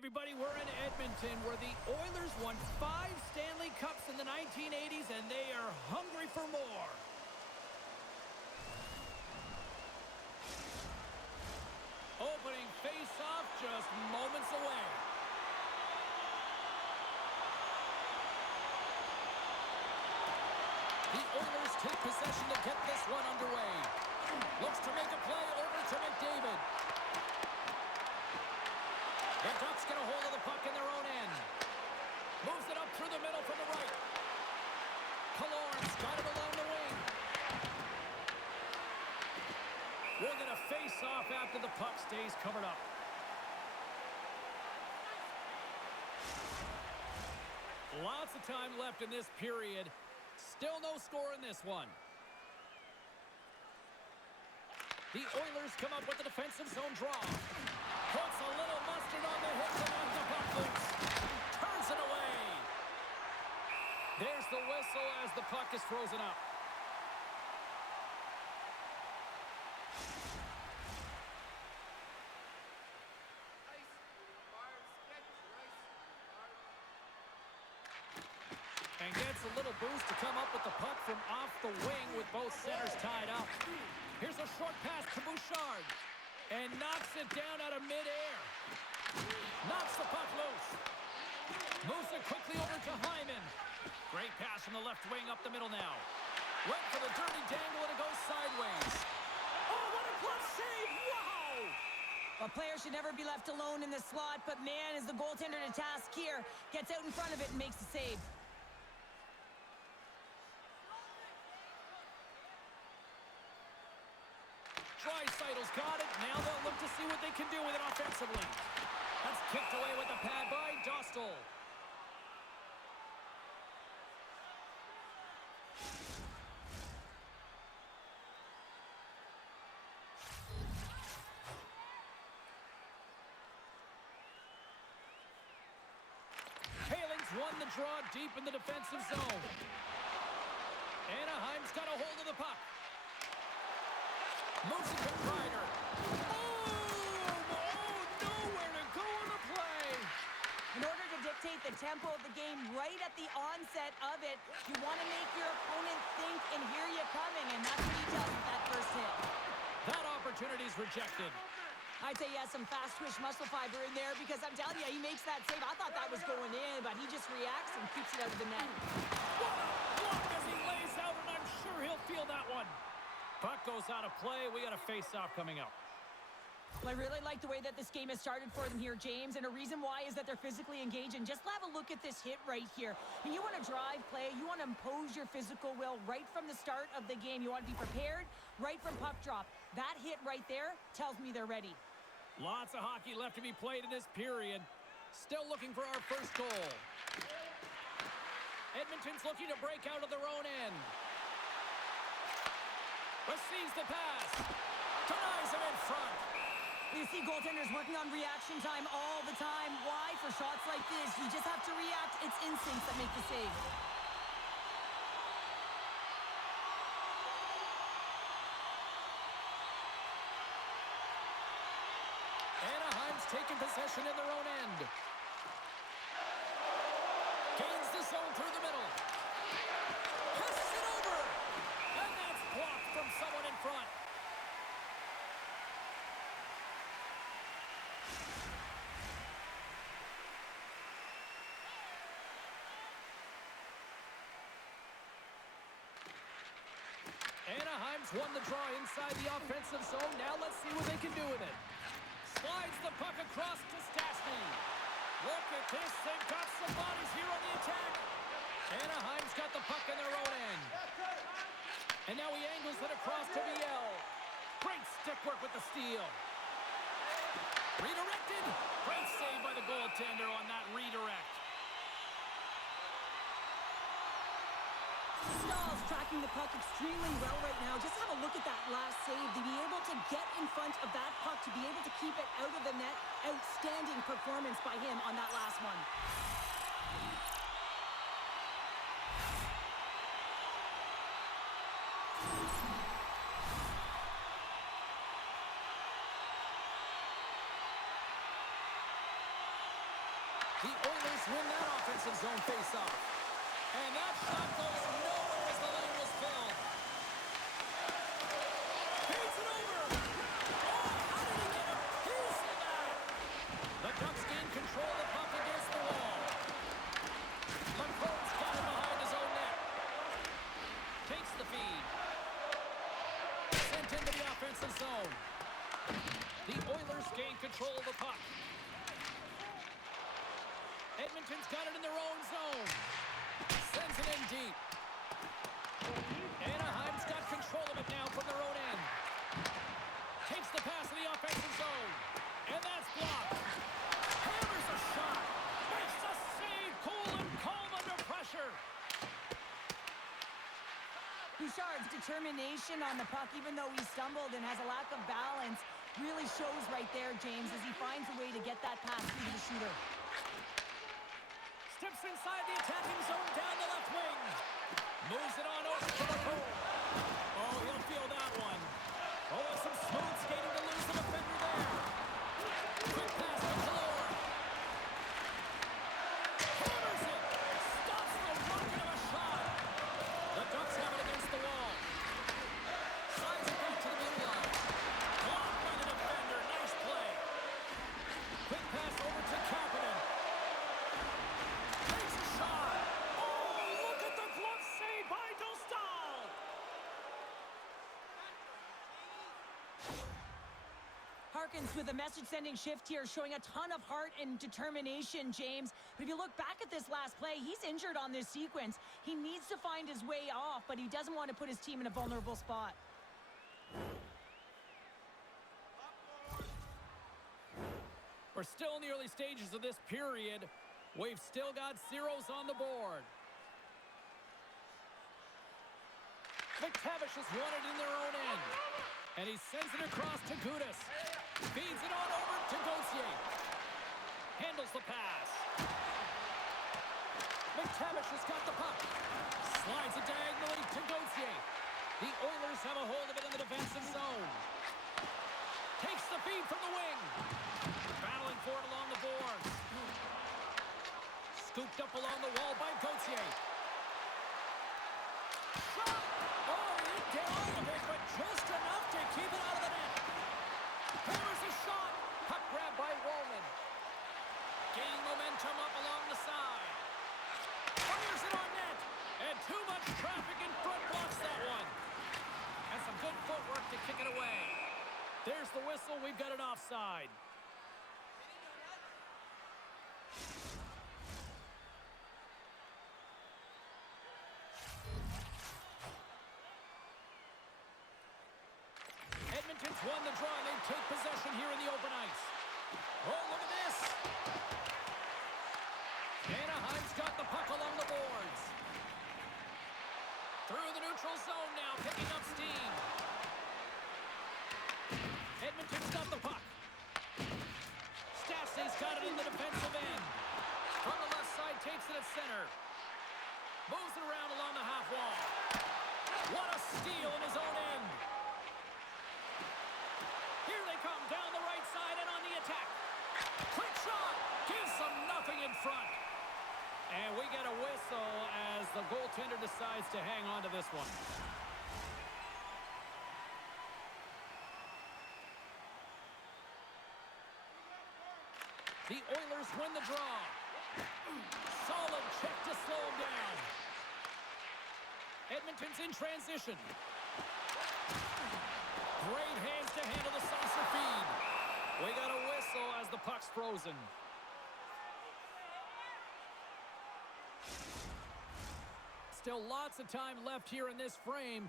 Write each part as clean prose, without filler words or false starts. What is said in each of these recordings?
everybody, we're in Edmonton where the Oilers won 5 Stanley Cups in the 1980s and they are hungry for more. Opening face-off just moments away. The Oilers take possession to get this one underway. Looks to make a play over to McDavid. The Ducks get a hold of the puck in their own end. Moves it up through the middle from the right. Killorn's got it along the wing. We'll get a face-off after the puck stays covered up. Lots of time left in this period. Still no score in this one. The Oilers come up with the defensive zone draw. Puts a little mustard on the hit to knock the puck loose. Turns it away. There's the whistle as the puck is frozen up. And gets a little boost to come up with the puck from off the wing with both centers tied up. Here's a short pass to Bouchard. And knocks it down out of midair. Knocks the puck loose. Moves it quickly over to Hyman. Great pass from the left wing up the middle now. Went for the dirty dangle and it goes sideways. Oh, what a glove save! Wow! A player should never be left alone in the slot, but man, is the goaltender to task here. Gets out in front of it and makes the save. Draisaitl's got it. Now they'll look to see what they can do with it offensively. That's kicked away with the pad by Dostal. Haling's won the draw deep in the defensive zone. Anaheim's got a hold of the puck. Moves it to Kreider. Boom! Oh, nowhere to go on the play. In order to dictate the tempo of the game right at the onset of it, you want to make your opponent think and hear you coming, and that's what he does with that first hit. That opportunity's rejected. I'd say he has some fast-twitch muscle fiber in there because I'm telling you, he makes that save. I thought that was going in, but he just reacts and keeps it out of the net. What a block as he lays out, and I'm sure he'll feel that one. Puck goes out of play. We got a face-off coming up. Well, I really like the way that this game has started for them here, James, and a reason why is that they're physically engaged. And just have a look at this hit right here. And you want to drive play. You want to impose your physical will right from the start of the game. You want to be prepared right from puck drop. That hit right there tells me they're ready. Lots of hockey left to be played in this period. Still looking for our first goal. Edmonton's looking to break out of their own end. Receives the pass. Denies him in front. You see goaltenders working on reaction time all the time. Why? For shots like this, you just have to react. It's instincts that make the save. Anaheim's taking possession in their own end. Gains the zone through the middle. Passes it over. And that's blocked from someone in front. Anaheim's won the draw inside the offensive zone. Now let's see what they can do with it. Slides the puck across to Stastny. Look at this. They've got some bodies here on the attack. Anaheim's got the puck in their own end. And now he angles it across to Viel. Great stick work with the steal. Redirected. Great save by the goaltender on that redirect. Stahl's tracking the puck extremely well right now. Just have a look at that last save. To be able to get in front of that puck, to be able to keep it out of the net, outstanding performance by him on that last one. The Oilers win that offensive zone faceoff. And that shot goes nowhere as the lane was filled. Feeds it over. Oh, how did he get a piece of that? The Ducks gain control of the puck against the wall. McCone's got it behind his own net. Takes the feed. Sent into the offensive zone. The Oilers gain control of the puck. Edmonton's got it in their own zone. Sends it in deep. Anaheim's got control of it now from their own end. Takes the pass to the offensive zone. And that's blocked. Hammers a shot. Makes the save. Cool and calm under pressure. Bouchard's determination on the puck, even though he stumbled and has a lack of balance, really shows right there, James, as he finds a way to get that pass through to the shooter. Steps inside the attacking zone down the left wing. Moves it on over to McCone. Oh, he'll feel that one. Oh, some smooth skating to lose the defender there. Quick pass to Kalor. Hammers it. Stops the rocket of a shot. The Ducks have it against the wall. Slides it back to the blue line. Blocked by the defender. Nice play. Quick pass over to Kapanen. Takes a shot. Oh, look at the glove save by Dostal. Harkins with a message-sending shift here, showing a ton of heart and determination, James. But if you look back at this last play, he's injured on this sequence. He needs to find his way off, but he doesn't want to put his team in a vulnerable spot. We're still in the early stages of this period. We've still got zeros on the board. McTavish has won it in their own end. And he sends it across to Gudas. Feeds it on over to Gauthier. Handles the pass. McTavish has got the puck. Slides it diagonally to Gauthier. The Oilers have a hold of it in the defensive zone. Takes the feed from the wing. Battling for it along the boards. Scooped up along the wall by Gauthier. Shot! Oh, he didn't get all of it, but just enough to keep it out of the net. Hammers a shot. Puck grab by Wallman. Gaining momentum up along the side. Fires it on net. And too much traffic in front blocks that one. And some good footwork to kick it away. There's the whistle. We've got an offside. Edmonton's won the draw, and they take possession here in the open ice. Oh, look at this. Anaheim's got the puck along the boards. Through the neutral zone now, picking up steam. Edmonton's got the puck. Stastny's got it in the defensive end. From the left side, takes it at center. Moves it around along the half wall. What a steal in his own end. Here they come down the right side and on the attack. Quick shot. Gives them nothing in front. And we get a whistle as the goaltender decides to hang on to this one. The Oilers win the draw. Solid check to slow him down. Edmonton's in transition. Great hands to handle the saucer feed. We got a whistle as the puck's frozen. Still lots of time left here in this frame.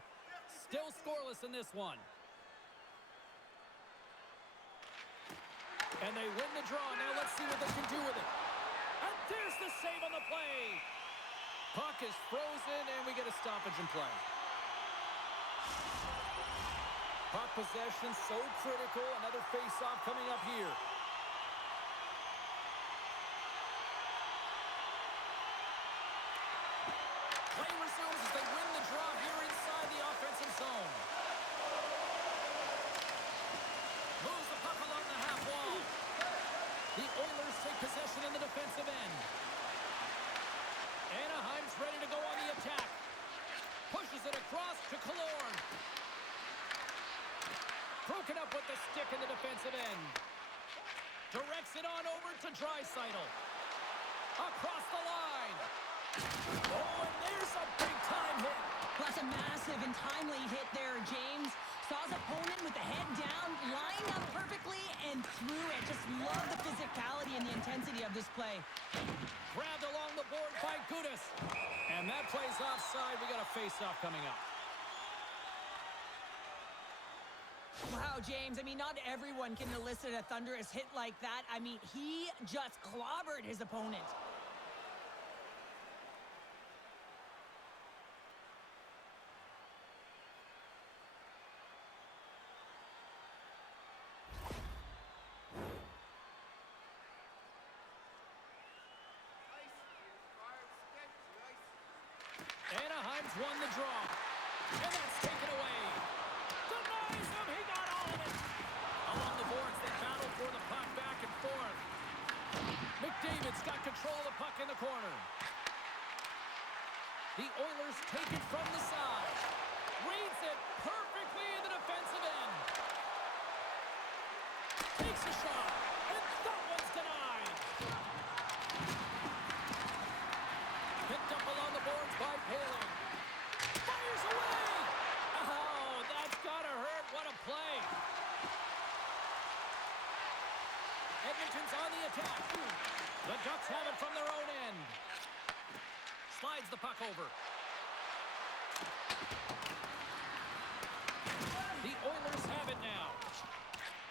Still scoreless in this one. And they win the draw. Now let's see what they can do with it. And there's the save on the play. Puck is frozen, and we get a stoppage in play. Puck possession so critical. Another face-off coming up here. Play resumes as they win the draw here inside the offensive zone. Moves the puck along the half wall. The Oilers take possession in the defensive end. Broken up with the stick in the defensive end. Directs it on over to Draisaitl. Across the line. Oh, and there's a big-time hit. Well, that's a massive and timely hit there, James. Saw his opponent with the head down, lined up perfectly, and threw it. Just love the physicality and the intensity of this play. Grabbed along the board by Gudas. And that play's offside. We got a face-off coming up. Wow, James, I mean, not everyone can elicit a thunderous hit like that. I mean, he just clobbered his opponent. Anaheim's won the draw. And that's taken away. Denies him. He got all of it. Along the boards, they battle for the puck back and forth. McDavid's got control of the puck in the corner. The Oilers take it from the side. Reads it perfectly in the defensive end. Takes a shot. And that one's denied. Picked up along the boards by Paling. Fires away! Oh, that's gotta hurt. What a play. Edmonton's on the attack. The Ducks have it from their own end. Slides the puck over. The Oilers have it now.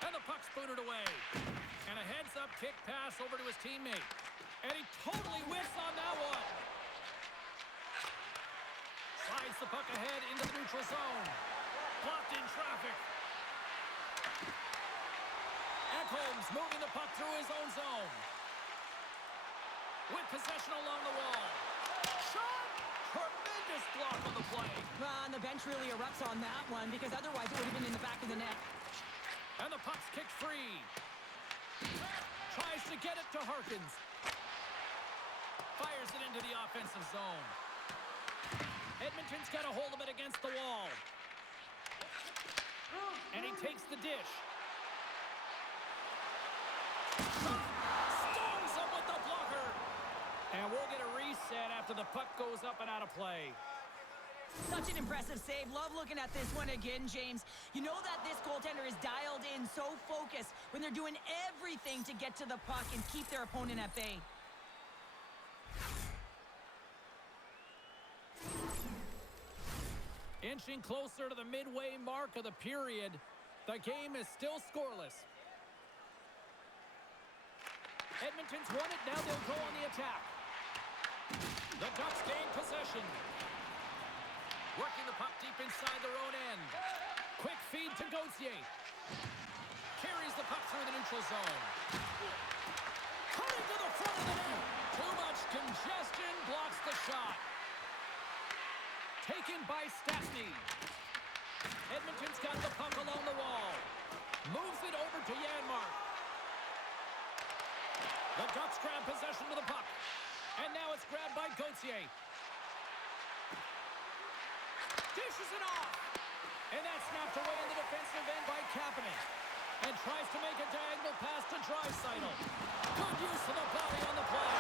And the puck's booted away. And a heads-up kick pass over to his teammate. And he totally whiffs on that one. Slides the puck ahead into the neutral zone. Blocked in traffic. Ekholm's moving the puck through his own zone. With possession along the wall. Shot! Tremendous block on the play. Well, and the bench really erupts on that one because otherwise it would have been in the back of the net. And the puck's kicked free. Tries to get it to Harkins. Fires it into the offensive zone. Edmonton's got a hold of it against the wall. And he takes the dish. Stones him with the blocker. And we'll get a reset after the puck goes up and out of play. Such an impressive save. Love looking at this one again, James. You know that this goaltender is dialed in, so focused when they're doing everything to get to the puck and keep their opponent at bay. Inching closer to the midway mark of the period. The game is still scoreless. Edmonton's won it. Now they'll go on the attack. The Ducks gain possession. Working the puck deep inside their own end. Quick feed to Gauthier. Carries the puck through the neutral zone. Cutting to the front of the net. Too much congestion blocks the shot. Taken by Stastny. Edmonton's got the puck along the wall. Moves it over to Janmark. The Ducks grab possession of the puck. And now it's grabbed by Gauthier. Dishes it off. And that's snapped away in the defensive end by Kapanen. And tries to make a diagonal pass to Draisaitl. Good use of the body on the play.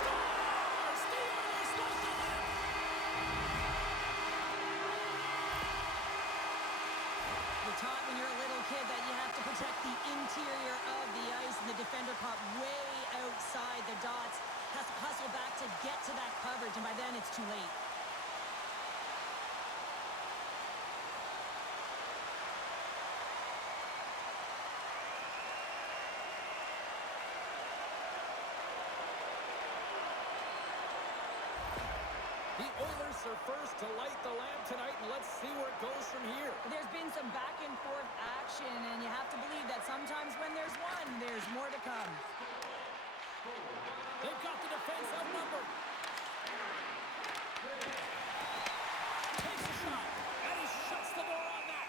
Scores! The Oilers like the net! You're taught when you're a little kid that you have to protect the interior of the ice, and the defender caught way outside the dots. Has to hustle back to get to that coverage, and by then it's too late. The Oilers are first to light the lamp tonight, and let's see where it goes from here. There's been some back and forth action, and you have to believe that sometimes when there's one, there's more to come. They've got the defense outnumbered. Takes a shot, and he shuts the door on that.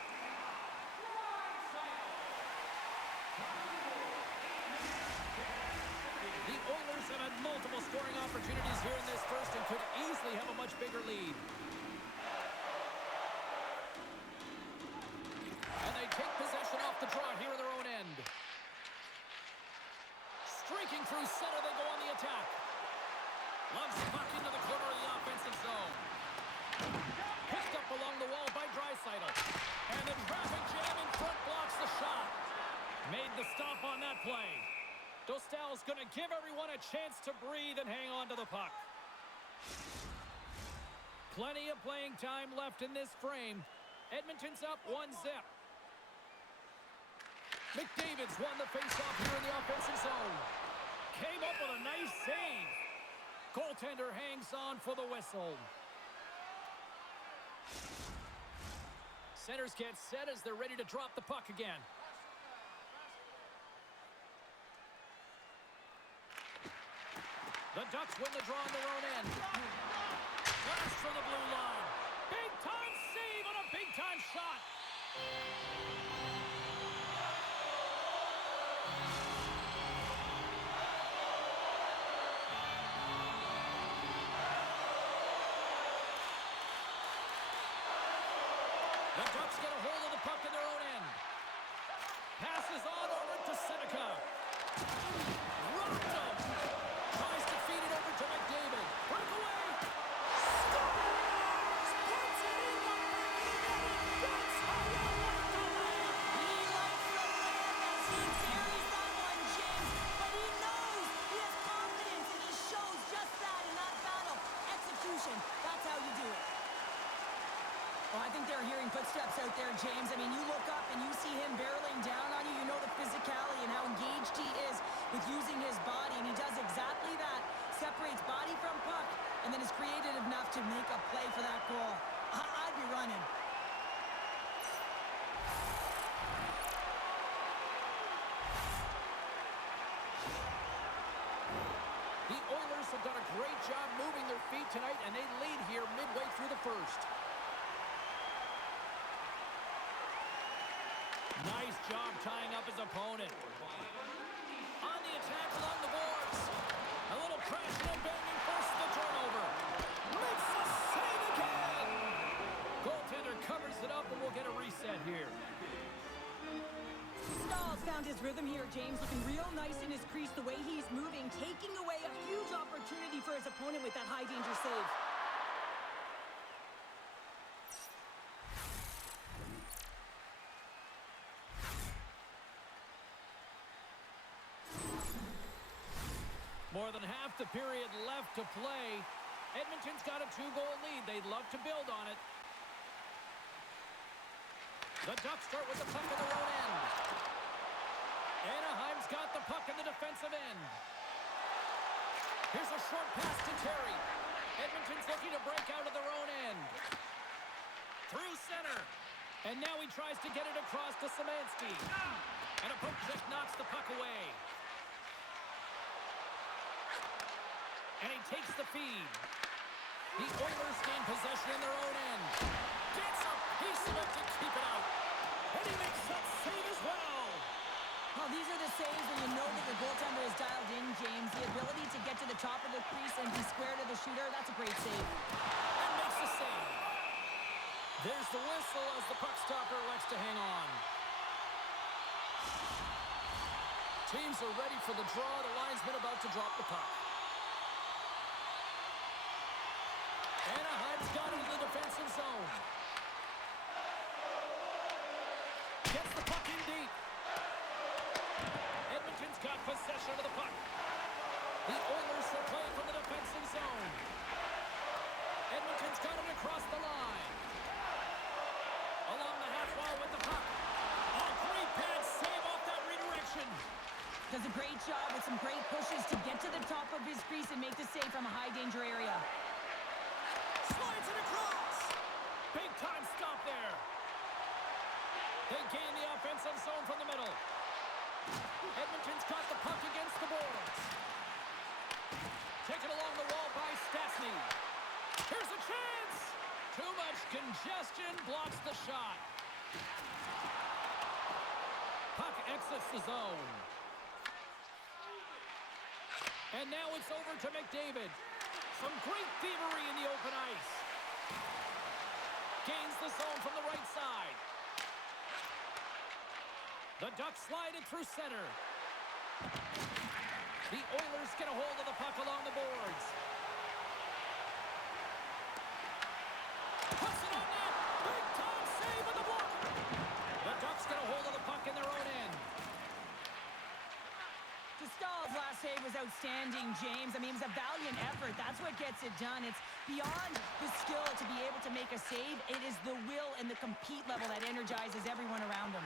The Oilers have had multiple scoring opportunities here in this first and could easily have a much bigger lead. And they take possession off the Breaking through center, they go on the attack. Loves the puck into the corner of the offensive zone. Picked up along the wall by Draisaitl. And the traffic jam in front blocks the shot. Made the stop on that play. Dostal's going to give everyone a chance to breathe and hang on to the puck. Plenty of playing time left in this frame. Edmonton's up 1-0. McDavid's won the faceoff here in the offensive zone. Came up with a nice save. Goaltender hangs on for the whistle. Centers get set as they're ready to drop the puck again. The Ducks win the draw on their own end. Blast from the blue line. Big-time save on a big-time shot. The Ducks get a hold of the puck in their own end. Passes on over to Seneca. Rocked him. Tries to feed it over to McDavid. Breakaway. Scores! Puts it in the back of the net. That's how you like the land. He likes the land as he carries that one, James. But he knows he has confidence, and he shows just that in that battle. Execution. That's how you do it. Oh, I think they're hearing footsteps out there, James. I mean, you look up and you see him barreling down on you. You know the physicality and how engaged he is with using his body, and he does exactly that. Separates body from puck, and then is creative enough to make a play for that goal. I'd be running. The Oilers have done a great job moving their feet tonight, and they lead here midway through the first. Nice job tying up his opponent. On the attack along the boards. A little crash and banging forces the turnover. Makes the save again. Goaltender covers it up, and we'll get a reset here. Stahl's found his rhythm here, James. Looking real nice in his crease, the way he's moving, taking away a huge opportunity for his opponent with that high-danger save. More than half the period left to play. Edmonton's got a 2-goal lead. They'd love to build on it. The Ducks start with the puck in their own end. Anaheim's got the puck in the defensive end. Here's a short pass to Terry. Edmonton's looking to break out of their own end. Through center. And now he tries to get it across to Szymanski. And a poke check knocks the puck away. And he takes the feed. The Oilers gain possession in their own end. Gets a piece of it to keep it out. And he makes that save as well. Well, these are the saves when you know that your goaltender is dialed in, James. The ability to get to the top of the crease and be square to the shooter, that's a great save. And makes the save. There's the whistle as the puck stopper elects to hang on. Teams are ready for the draw. The linesman about to drop the puck. Anaheim's got it in the defensive zone. Gets the puck in deep. Edmonton's got possession of the puck. The Oilers are playing from the defensive zone. Edmonton's got it across the line. Along the half wall with the puck. Oh, great pad save off that redirection. Does a great job with some great pushes to get to the top of his crease and make the save from a high-danger area. Slides it across. Big time stop there. They gain the offensive zone from the middle. Edmonton's got the puck against the boards. Taken along the wall by Stastny. Here's a chance. Too much congestion blocks the shot. Puck exits the zone. And now it's over to McDavid. Some great thievery in the open ice. Gains the zone from the right side. The Ducks slide it through center. The Oilers get a hold of the puck along the boards. Puts it on net. Big time save with the block. The Ducks get a hold of the puck in their own end. Stahl's last save was outstanding, James. I mean, it was a valiant effort. That's what gets it done. It's beyond the skill to be able to make a save. It is the will and the compete level that energizes everyone around him.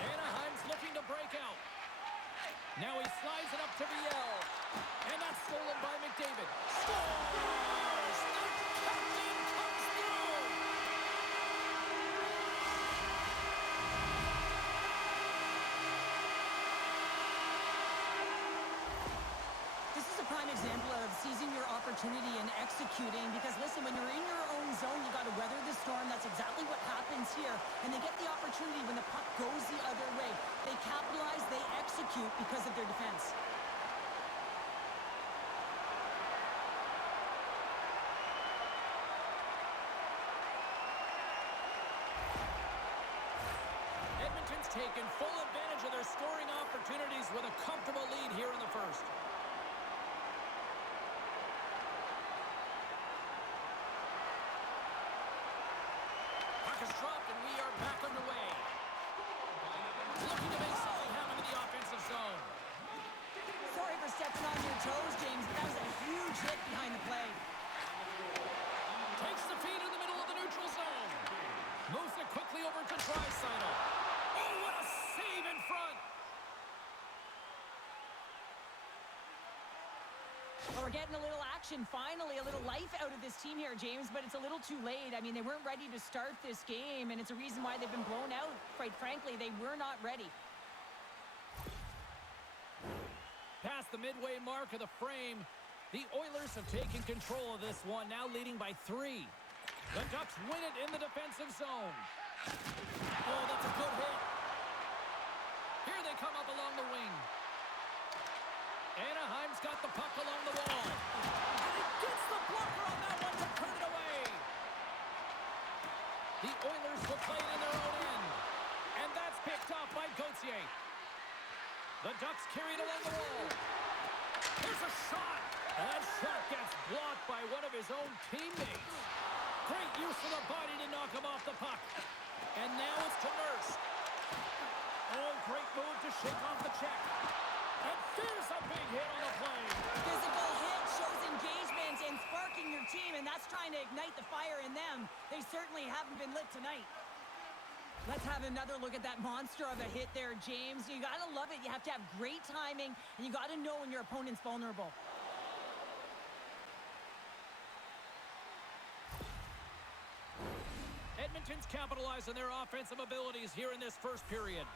Anaheim's looking to break out. Now he slides it up to Viel. And that's stolen by McDavid. Scores! The captain comes through! This is a prime example of seizing your opportunity and executing, because listen, when you're in your own zone, you got to weather the storm. That's exactly what happens here. And they get the opportunity when the puck goes the other way. They capitalize, they execute because of their defense. Edmonton's taken full advantage of their scoring opportunities with a comfortable lead here in the first. Puck is dropped and we are back underway. Looking to make something happen in the offensive zone. Sorry for stepping on your toes, James, but that was a huge hit behind the play. Takes the feed in the middle of the neutral zone. Moves it quickly over to Draisaitl. Oh, what a save in front. Well, we're getting a little action, finally, a little life out of this team here, James, but it's a little too late. I mean, they weren't ready to start this game, and it's a reason why they've been blown out. Quite frankly, they were not ready. Past the midway mark of the frame, the Oilers have taken control of this one, now leading by 3. The Ducks win it in the defensive zone. Oh, that's a good hit. Here they come up along the wing. Anaheim's got the puck along the wall. And he gets the blocker on that one to turn it away. The Oilers will play it in their own end. And that's picked off by Gauthier. The Ducks carry it along the wall. Here's a shot. That shot gets blocked by one of his own teammates. Great use of the body to knock him off the puck. And now it's to Nurse. Oh, great move to shake off the check. And there's a big hit on the play. Physical hit shows engagement and sparking your team, and that's trying to ignite the fire in them. They certainly haven't been lit tonight. Let's have another look at that monster of a hit there, James. You got to love it. You have to have great timing, and you got to know when your opponent's vulnerable. Edmonton's capitalized on their offensive abilities here in this first period.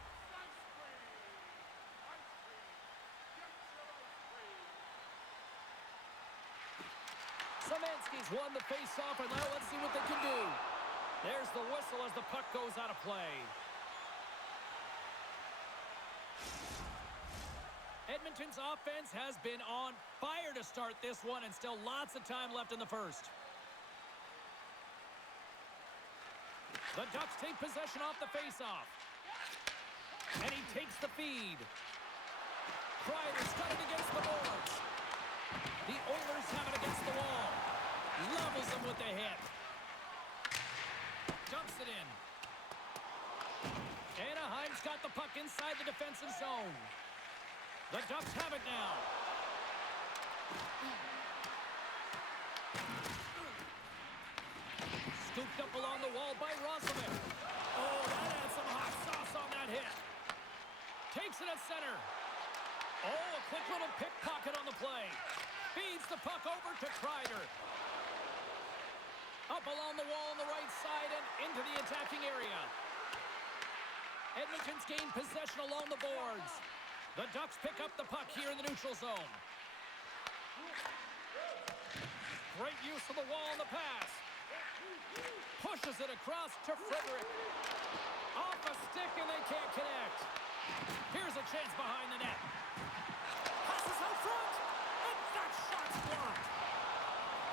Szymanski's won the face-off, and now let's see what they can do. There's the whistle as the puck goes out of play. Edmonton's offense has been on fire to start this one, and still lots of time left in the first. The Ducks take possession off the face-off. And he takes the feed. Kreider's got it against the boards. The Oilers have it against the wall. Levels him with the hit. Dumps it in. Anaheim's got the puck inside the defensive zone. The Ducks have it now. Scooped up along the wall by Roslovic. Oh, that had some hot sauce on that hit. Takes it at center. Oh, a quick little pickpocket on the play. Feeds the puck over to Kreider. Up along the wall on the right side and into the attacking area. Edmonton's gained possession along the boards. The Ducks pick up the puck here in the neutral zone. Great use of the wall on the pass. Pushes it across to Frederick. Off a stick and they can't connect. Here's a chance behind the net. Passes out front. And that shot's blocked.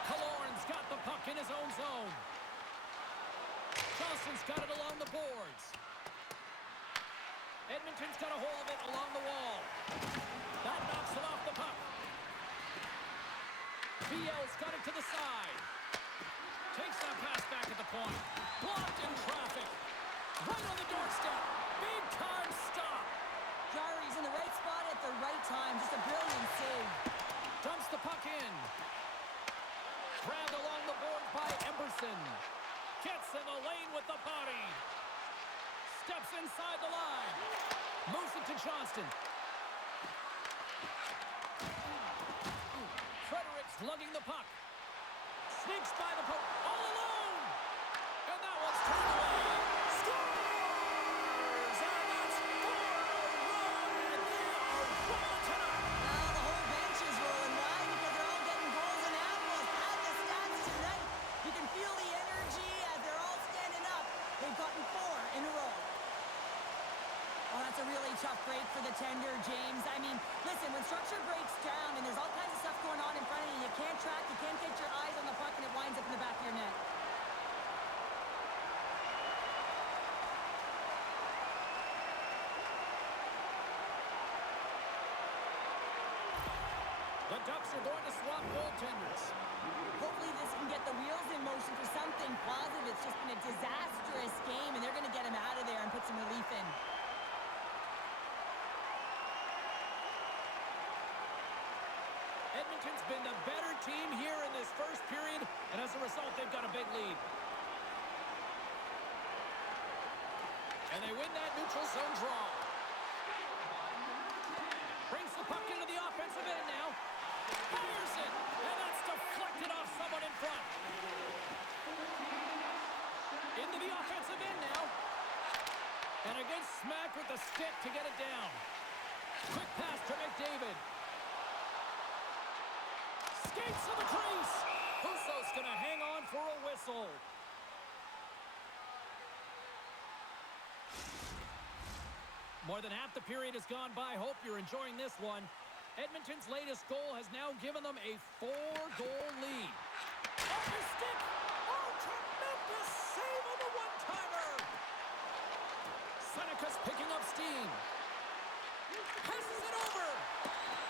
Killorn's got the puck in his own zone. Johnson's got it along the boards. Edmonton's got a hold of it along the wall. That knocks it off the puck. VL's got it to the side. Takes that pass back at the point. Blocked in traffic. Right on the doorstep. Big time stop. Jarry's in the right spot at the right time. Just a brilliant save. Dumps the puck in. Grabbed along the board by Emberson. Gets in the lane with the body. Steps inside the line. Moves it to Johnston. Fredericks lugging the puck. Sneaks by the post. All alone. And that one's turned away. Scores! And that's 4 in a row. And they are rolling tonight. Well, the whole bench is rolling. Why? Because they're all getting goals and apples. Add the stats tonight. You can feel the energy as they're all standing up. They've gotten 4 in a row. Oh, that's a really tough break for the tender, James. I mean, listen, when structure breaks down and there's all kinds of stuff going on in front of you, you can't track, you can't get your eyes on the puck, and it winds up in the back of your net. The Ducks are going to swap goaltenders. Hopefully this can get the wheels in motion for something positive. It's just been a disastrous game, and they're going to get him out of there and put some relief in. Edmonton's been the better team here in this first period, and as a result, they've got a big lead. And they win that neutral zone draw. Brings the puck into the offensive end now. Fires it, and that's deflected off someone in front. Into the offensive end now. And again, smacked with the stick to get it down. Quick pass to McDavid. Skates to the crease. Husso's going to hang on for a whistle. More than half the period has gone by. Hope you're enjoying this one. Edmonton's latest goal has now given them a 4-goal lead. Off his stick. Oh, tremendous save on the one-timer. Seneca's picking up steam. Passes it over.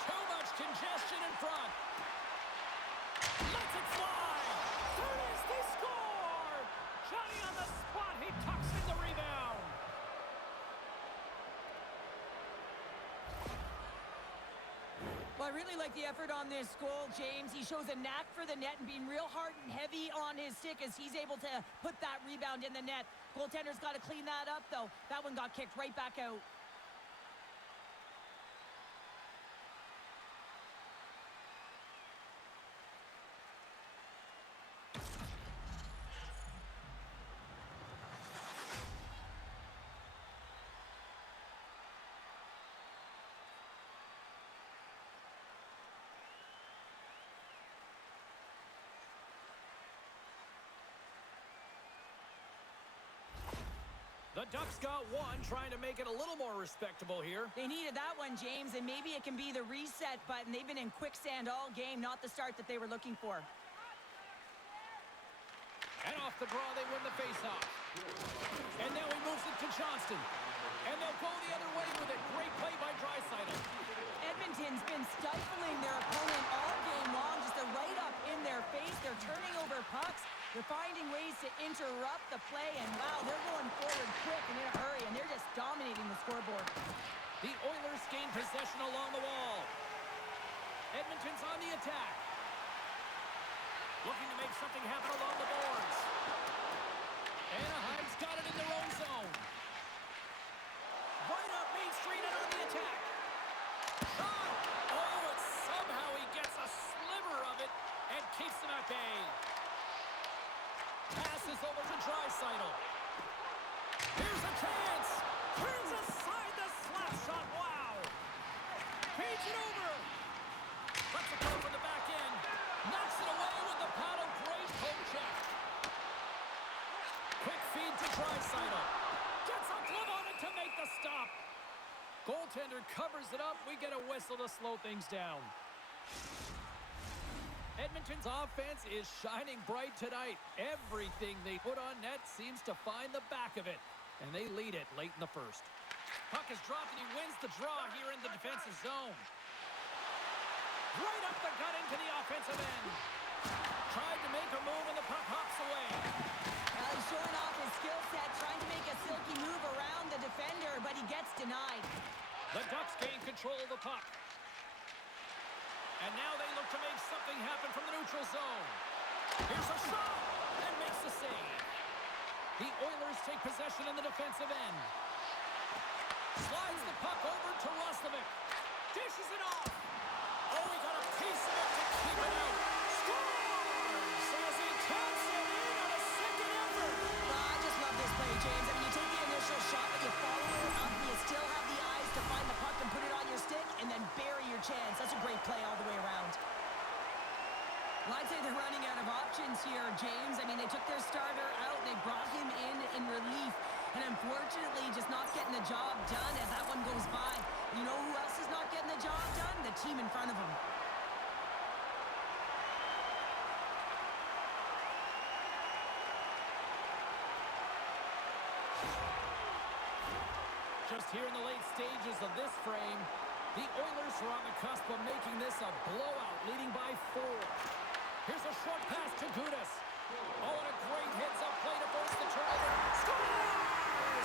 Too much congestion in front. Lets it fly. There it is. They score. Johnny on the spot. He tucks in the rebound. Well, I really like the effort on this goal, James. He shows a knack for the net and being real hard and heavy on his stick as he's able to put that rebound in the net. Goaltender's got to clean that up, though. That one got kicked right back out. The Ducks got one, trying to make it a little more respectable here. They needed that one, James, and maybe it can be the reset button. They've been in quicksand all game, not the start that they were looking for. And off the draw, they win the faceoff. And now he moves it to Johnston. And they'll go the other way with it. Great play by Draisaitl. Edmonton's been stifling their opponent all game long, just a right-up in their face. They're turning over pucks. They're finding ways to interrupt the play, and wow, they're going forward quick and in a hurry, and they're just dominating the scoreboard. The Oilers gain possession along the wall. Edmonton's on the attack. Looking to make something happen along the boards. Anaheim's got it in their own zone. Right up Main Street and on the attack. Shot! Oh, and somehow he gets a sliver of it and keeps them at bay. Passes over to Draisaitl. Here's a chance. Turns aside the slap shot. Wow. Feeds it over. Lets it go from the back end. Knocks it away with the paddle. Great poke check. Quick feed to Draisaitl. Gets a glove on it to make the stop. Goaltender covers it up. We get a whistle to slow things down. Edmonton's offense is shining bright tonight. Everything they put on net seems to find the back of it, and they lead it late in the first. Puck is dropped, and he wins the draw here in the defensive zone. Right up the gut into the offensive end. Tried to make a move, and the puck hops away. Well, he's showing off his skill set, trying to make a silky move around the defender, but he gets denied. The Ducks gain control of the puck. And now they look to make something happen from the neutral zone. Here's a shot, and makes the save. The Oilers take possession in the defensive end. Slides the puck over to Roslovic. Dishes it off. Oh, he got a piece of it to keep it out. Scores as he taps it in on a second effort. I just love this play, James. I mean, you take the initial shot, but you follow it up, and you still have the eyes to find the puck and put it on your stick, and then bury your chance. That's a great play all the way around. Well, I'd say they're running out of options here, James. I mean, they took their starter out, and they brought him in relief. And unfortunately, just not getting the job done as that one goes by. You know who else is not getting the job done? The team in front of him. Just here in the late stages of this frame, the Oilers are on the cusp of making this a blowout, leading by 4. Here's a short pass to Gudas. Oh, and a great heads-up play to force the turnover. Scores!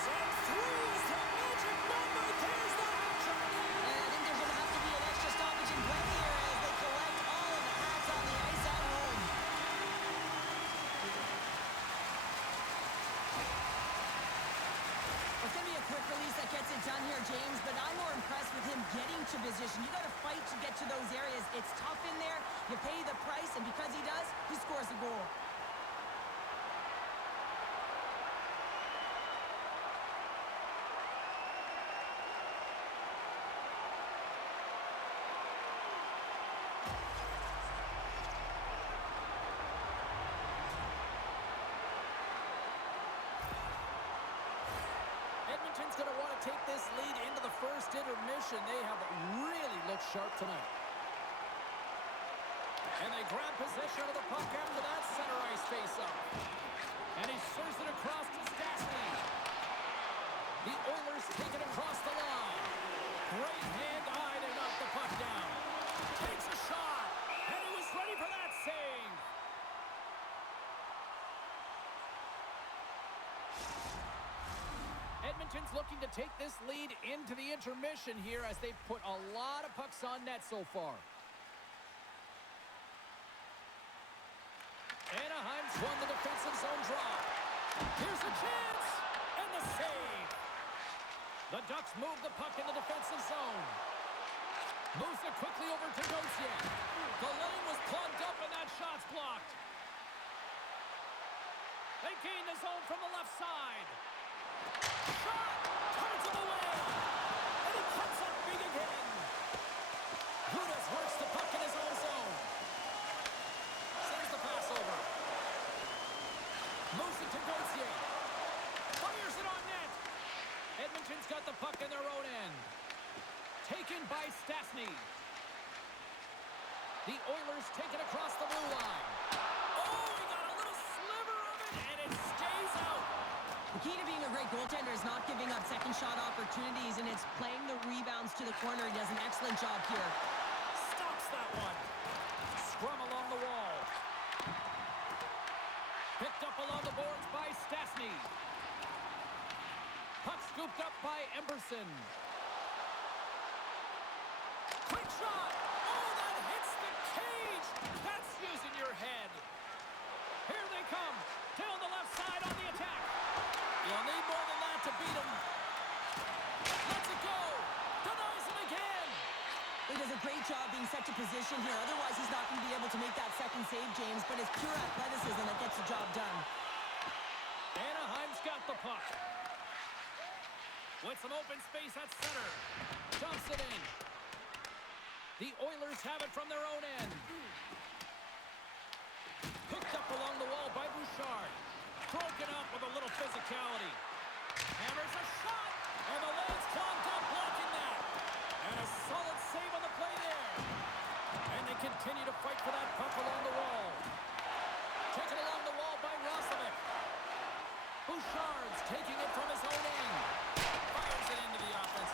And throws the magic number. There's the hat-trick. And I think there's going to have to be an extra stoppage in play here as they collect all of the hats on the ice at home. It's going to be a quick release that gets it done here, James, but I'm more impressed with him getting to position. You got to fight to get to those areas. It's tough in there. You pay the price, and because he does, he scores a goal. Edmonton's going to want to take this lead into the first intermission. They have really looked sharp tonight. And they grab possession of the puck after that center ice face-up. And he serves it across to Stastny. The Oilers take it across the line. Great hand-eye to knock the puck down. Takes a shot, and he was ready for that save. Edmonton's looking to take this lead into the intermission here as they've put a lot of pucks on net so far. Anaheim's won the defensive zone draw. Here's a chance, and the save. The Ducks move the puck in the defensive zone. Moves it quickly over to Gauthier. The lane was plugged up, and that shot's blocked. They gain the zone from the left side. Shot! Turns him away! And he comes up big again. Gudas works the puck in his own zone. Sends the pass over. Moves it to Gauthier. Fires it on net. Edmonton's got the puck in their own end. Taken by Stastny. The Oilers take it across the blue line. Oh, he got a little sliver of it, and it stays out. The key to being a great goaltender is not giving up second shot opportunities, and it's playing the rebounds to the corner. He does an excellent job here. Stops that one. Scrum along the wall. Picked up along the boards by Stastny. Puck scooped up by Emberson. Quick shot! Oh, that hits the cage! That's using your head. Here they come. Down the left side on the attack. You'll need more than that to beat him. Lets it go. Denies him again. He does a great job being set to position here. Otherwise, he's not going to be able to make that second save, James. But it's pure athleticism that gets the job done. Anaheim's got the puck. With some open space at center. Dumps it in. The Oilers have it from their own end. Picked up along the wall by Bouchard. Broken up with a little physicality. Hammers a shot, and the lane's clogged up, blocking that. And a solid save on the play there. And they continue to fight for that puck along the wall. Taken along the wall by Roslovic. Bouchard's taking it from his own end. Fires it into the offense.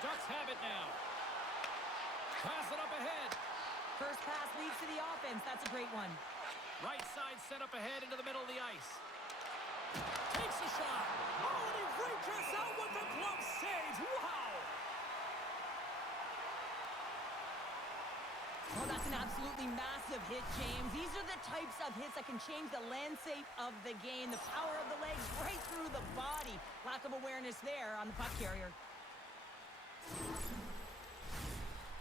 Ducks have it now. Pass it up ahead. First pass leads to the offense. That's a great one. Right side set up ahead into the middle of the ice. Takes a shot. Oh, and he reaches out with the glove save. Wow. Oh, that's an absolutely massive hit, James. These are the types of hits that can change the landscape of the game. The power of the legs right through the body. Lack of awareness there on the puck carrier.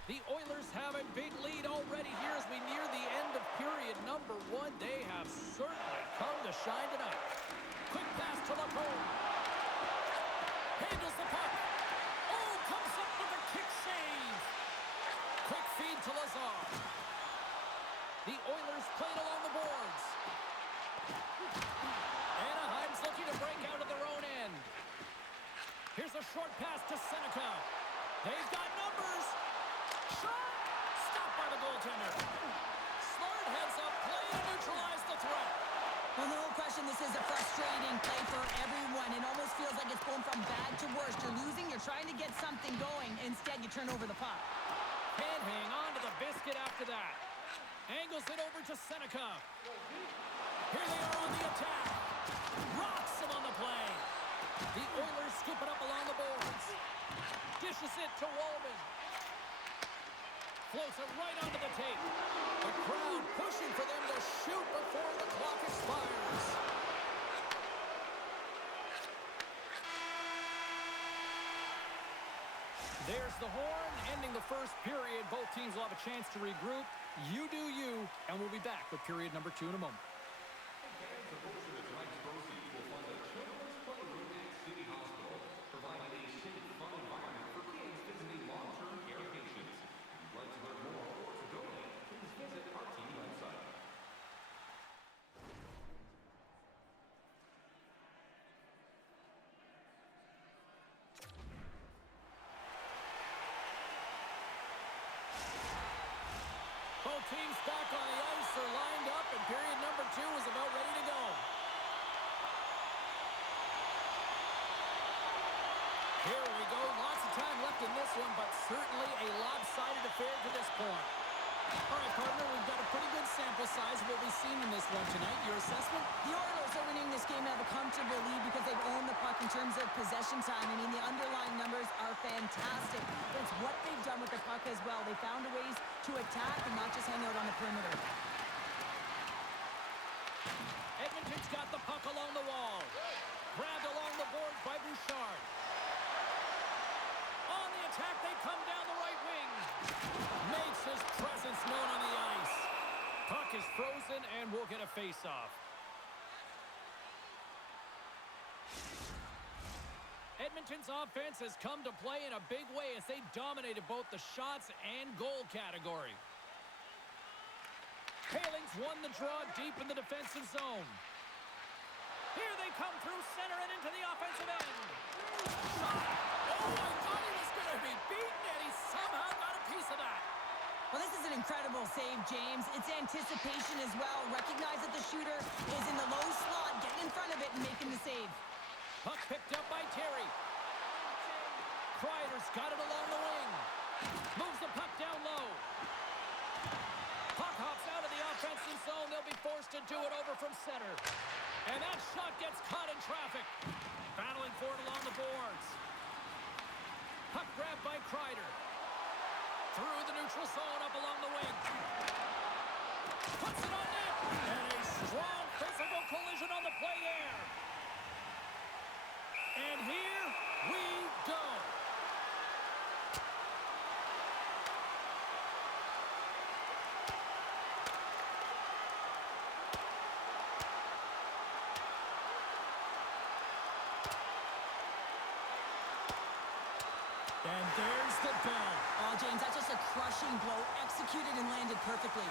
The Oilers have a big lead already here as we near the end of period number 1. They have certainly come to shine tonight. Quick pass to Lacombe. Handles the puck. Oh, comes up with a kick save. Quick feed to Lazar. The Oilers played along the boards. Anaheim's looking to break out of their own end. Here's a short pass to Seneca. They've got numbers. Shot! Stopped by the goaltender. Smart heads up, play to neutralize the threat. Well, no question, this is a frustrating play for everyone. It almost feels like it's going from bad to worse. You're losing, you're trying to get something going. Instead, you turn over the puck. Can't hang on to the biscuit after that. Angles it over to Seneca. Here they are on the attack. Rocks him on the play. The Oilers scoop it up along the boards. Dishes it to Wallman. Floats it right onto the tape. The crowd pushing for them to shoot before the clock expires. There's the horn, ending the first period. Both teams will have a chance to regroup. You do you, and we'll be back with period number 2 in a moment. Both teams back on the ice are lined up, and period number 2 is about ready to go. Here we go. Lots of time left in this one, but certainly a lopsided affair to this point. All right, partner, we've got a pretty good sample size of what we've seen in this one tonight. Your assessment? The Oilers are winning this game and have a comfortable lead because they've owned the puck in terms of possession time. I mean, the underlying numbers are fantastic, but it's what they've done with the puck as well. They found ways to attack and not just hang out on the perimeter. Edmonton's got the puck along the wall. Grabbed along the boards by Bouchard. On the attack, they come down the right wing. Makes his presence known on the ice. Puck is frozen, and we'll get a face-off. Edmonton's offense has come to play in a big way as they dominated both the shots and goal category. Paling's won the draw deep in the defensive zone. Here they come through center and into the offensive end. Shot! Oh, I thought he was going to be beaten, and he somehow got a piece of that. Well, this is an incredible save, James. It's anticipation as well. Recognize that the shooter is in the low slot, getting in front of it and making the save. Puck picked up by Terry. Kreider's got it along the wing. Moves the puck down low. Puck hops out of the offensive zone. They'll be forced to do it over from center. And that shot gets caught in traffic. Battling for it along the boards. Puck grabbed by Kreider. Through the neutral zone, up along the wing. Puts it on net. And a strong physical collision on the play there. And here we go. And there's the bell. Oh, James, that's just a crushing blow, executed and landed perfectly.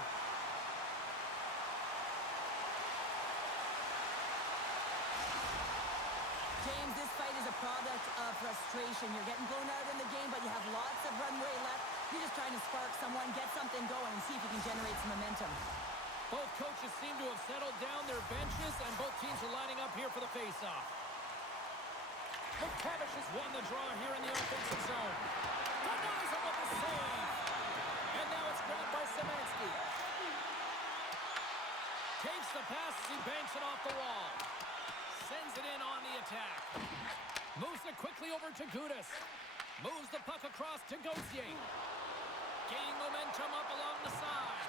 James, this fight is a product of frustration. You're getting blown out in the game, but you have lots of runway left. You're just trying to spark someone, get something going, and see if you can generate some momentum. Both coaches seem to have settled down their benches, and both teams are lining up here for the face-off. McTavish has won the draw here in the offensive zone. Denies him with the save. And now it's grabbed by Szymanski. Takes the pass as he banks it off the wall. Sends it in on the attack. Moves it quickly over to Gudas. Moves the puck across to Gauthier. Gaining momentum up along the side.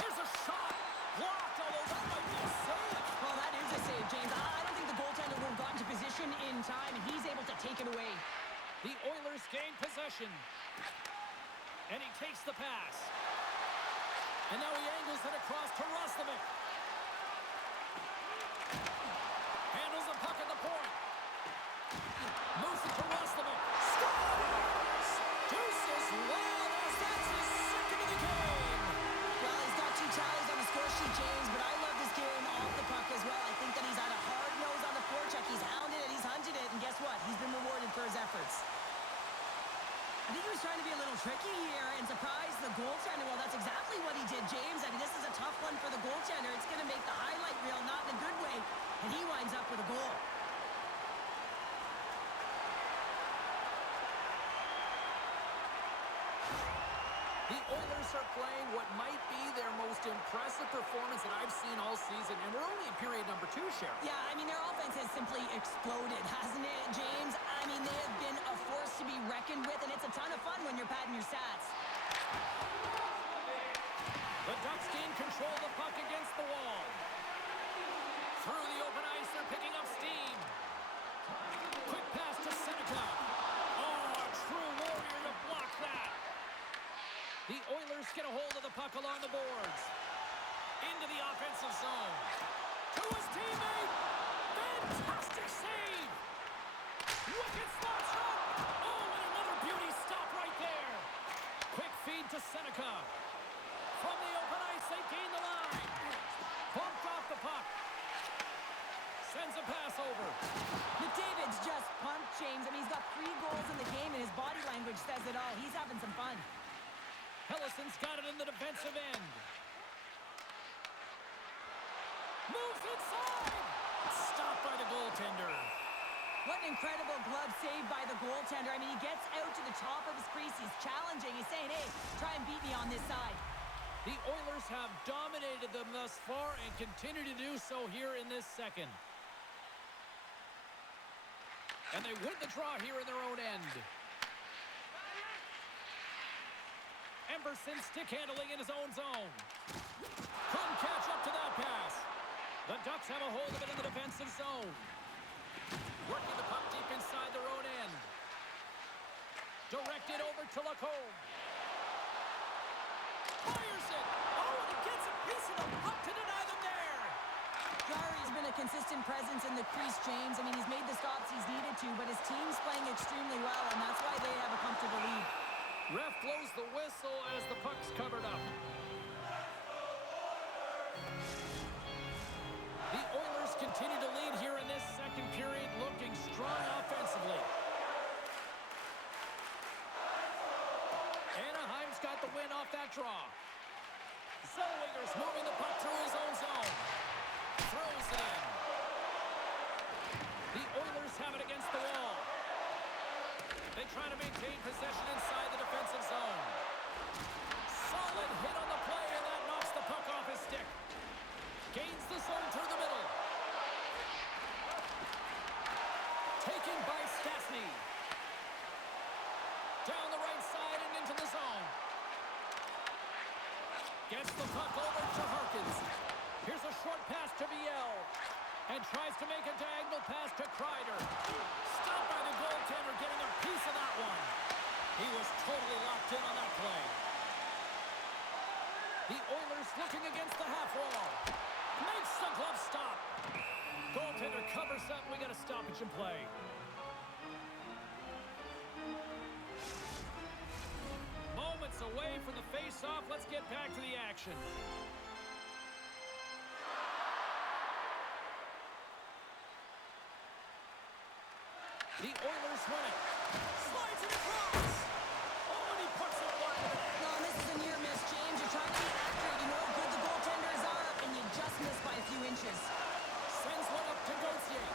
There's a shot. Blocked, although that might be a save. Well, that is a save, James. I don't think the goaltender would have gotten to position in time, and he's able to take it away. The Oilers gain possession. And he takes the pass. And now he angles it across to Roslovic. Handles the puck at the point. Moves it to Roslovic. Scores! Deuces Lawless. That's his second of the game. Well, he's got 2 tallies on the score sheet, James, but I love this game off the puck as well. I think that he's had a hard nose on the forecheck. He's hounded it, he's hunted it, and guess what? He's been rewarded for his efforts. I think he was trying to be a little tricky here and surprise the goaltender. Well, that's exactly what he did, James. I mean, this is a tough one for the goaltender. It's going to make the highlight reel, not in a good way, and he winds up with a goal. The Oilers are playing what might be their most impressive performance that I've seen all season, and we're only in period number 2, Cheryl. Yeah, I mean, their offense has simply exploded, hasn't it, James? I mean, they have been a force to be reckoned with, and it's a ton of fun when you're padding your stats. The Ducks gain control of the puck against the wall. Through the open ice, they're picking up steam. Quick pass to Seneca. Oh, a true warrior to block that. The Oilers get a hold of the puck along the boards. Into the offensive zone. To his teammate. Fantastic save. Wicked slap shot. Oh, and another beauty stop right there. Quick feed to Seneca. From the open ice, they gain the line. Bumped off the puck. Sends a pass over. McDavid's just pumped, James. I mean, he's got 3 goals in the game, and his body language says it all. He's having some fun. Hellison's got it in the defensive end. Moves inside. Stopped by the goaltender. What an incredible glove save by the goaltender. I mean, he gets out to the top of his crease. He's challenging. He's saying, hey, try and beat me on this side. The Oilers have dominated them thus far and continue to do so here in this second. And they win the draw here in their own end. Emberson stick handling in his own zone. Couldn't catch up to that pass. The Ducks have a hold of it in the defensive zone. Working the puck deep inside their own end. Directed over to Lacombe. Fires it. Oh, and he gets a piece of the puck to deny them there. Jarry's been a consistent presence in the crease, James. I mean, he's made the stops he's needed to, but his team's playing extremely well, and that's why they have a comfortable lead. Ref blows the whistle as the puck's covered up. The Oilers continue to lead here in this second period, looking strong offensively. Anaheim's got the win off that draw. Zellweger's moving the puck through his own zone. Throws it in. The Oilers have it against the wall. They try to maintain possession inside the defensive zone. Solid hit on the play, and that knocks the puck off his stick. Gains the zone through the middle. Taken by Stastny. Down the right side and into the zone. Gets the puck over to Harkins. Here's a short pass to Viel. And tries to make a diagonal pass to Kreider. Stopped by the goaltender, getting a piece of that one. He was totally locked in on that play. The Oilers looking against the half wall. Makes the glove stop. Goaltender covers up. We got a stoppage in play. Moments away from the face-off. Let's get back to the action. The Oilers win it. Slides it across. Oh, and he puts it wide of the net. No, this is a near miss, James. You're trying to be accurate. You know how good the goaltenders are, and you just miss by a few inches. Sends one up to Gauthier.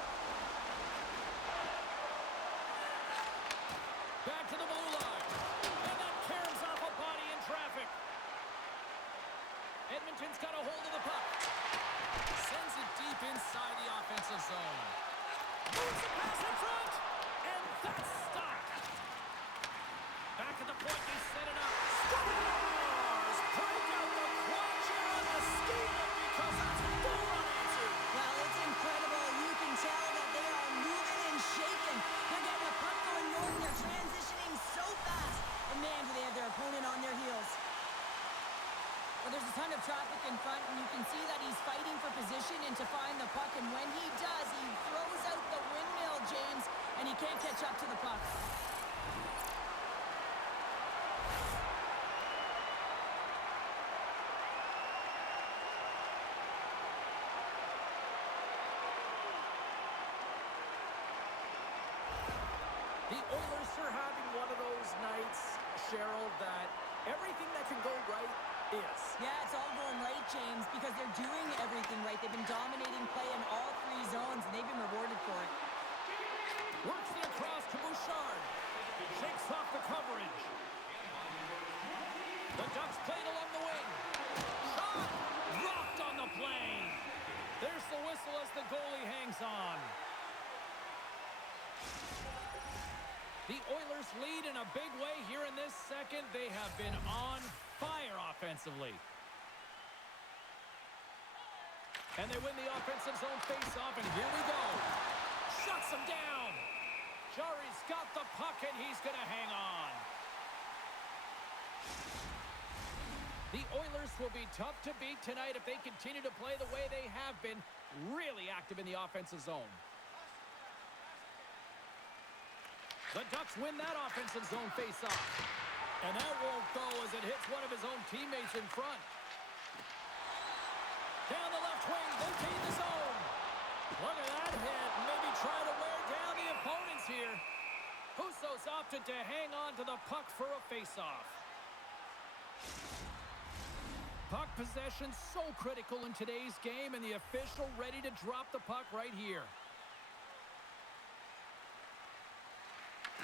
the puck, and when he does, he throws out the windmill, James, and he can't catch up to the puck. The Oilers are having one of those nights, Cheryl, that everything that can go right is. Yeah, it's all going right, James, because they're doing everything right. They've been dominating play in all three zones, and they've been rewarded for it. Works it across to Bouchard. Shakes off the coverage. The Ducks played along the wing. Shot! Rocked on the plane. There's the whistle as the goalie hangs on. The Oilers lead in a big way here in this second. They have been on fire offensively. And they win the offensive zone face-off, and here we go. Shuts him down. Jari's got the puck, and he's going to hang on. The Oilers will be tough to beat tonight if they continue to play the way they have been, really active in the offensive zone. The Ducks win that offensive zone face-off. And that won't go as it hits one of his own teammates in front. Down the left wing, they gain the zone. Look at that hit. Maybe try to wear down the opponents here. Husso's opted to hang on to the puck for a face-off. Puck possession so critical in today's game, and the official ready to drop the puck right here.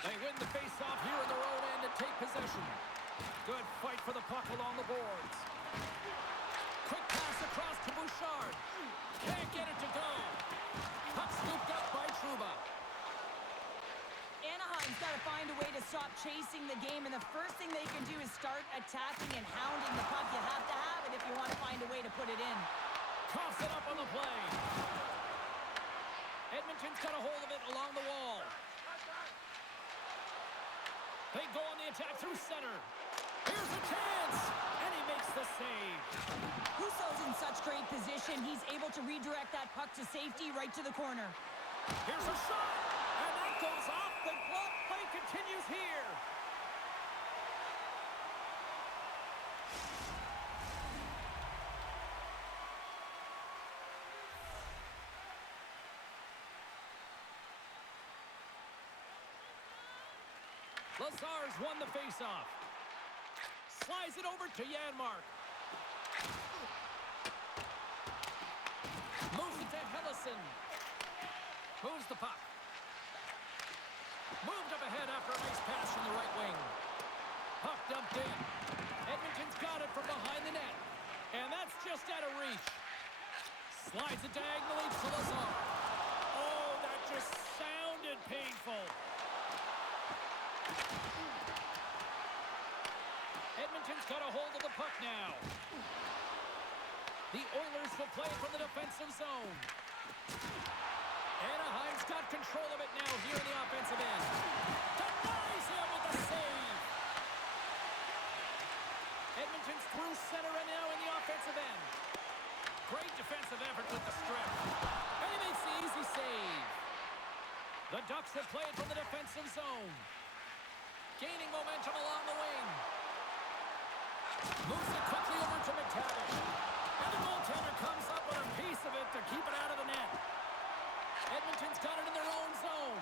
They win the face-off here in their own end and take possession. Good fight for the puck along the boards. Quick pass across to Bouchard. Can't get it to go. Puck scooped up by Trouba. Anaheim's got to find a way to stop chasing the game, and the first thing they can do is start attacking and hounding the puck. You have to have it if you want to find a way to put it in. Coughs it up on the play. Edmonton's got a hold of it along the wall. They go on the attack through center. Here's a chance, and he makes the save. Husso's in such great position. He's able to redirect that puck to safety right to the corner. Here's a shot, and that goes off. The glove play continues here. Lazar's won the faceoff. Slides it over to Janmark. Moves it to Hellison. Moves the puck. Moved up ahead after a nice pass from the right wing. Puck dumped in. Edmonton's got it from behind the net. And that's just out of reach. Slides it diagonally to Lazar. Oh, that just sounded painful. Edmonton's got a hold of the puck now. The Oilers will play from the defensive zone. Anaheim's got control of it now here in the offensive end. Denies him with the save. Edmonton's through center and now in the offensive end. Great defensive effort with the strip. And he makes the easy save. The Ducks will play it from the defensive zone. Gaining momentum along the wing. Moves it quickly over to McTavish. And the goaltender comes up with a piece of it to keep it out of the net. Edmonton's got it in their own zone.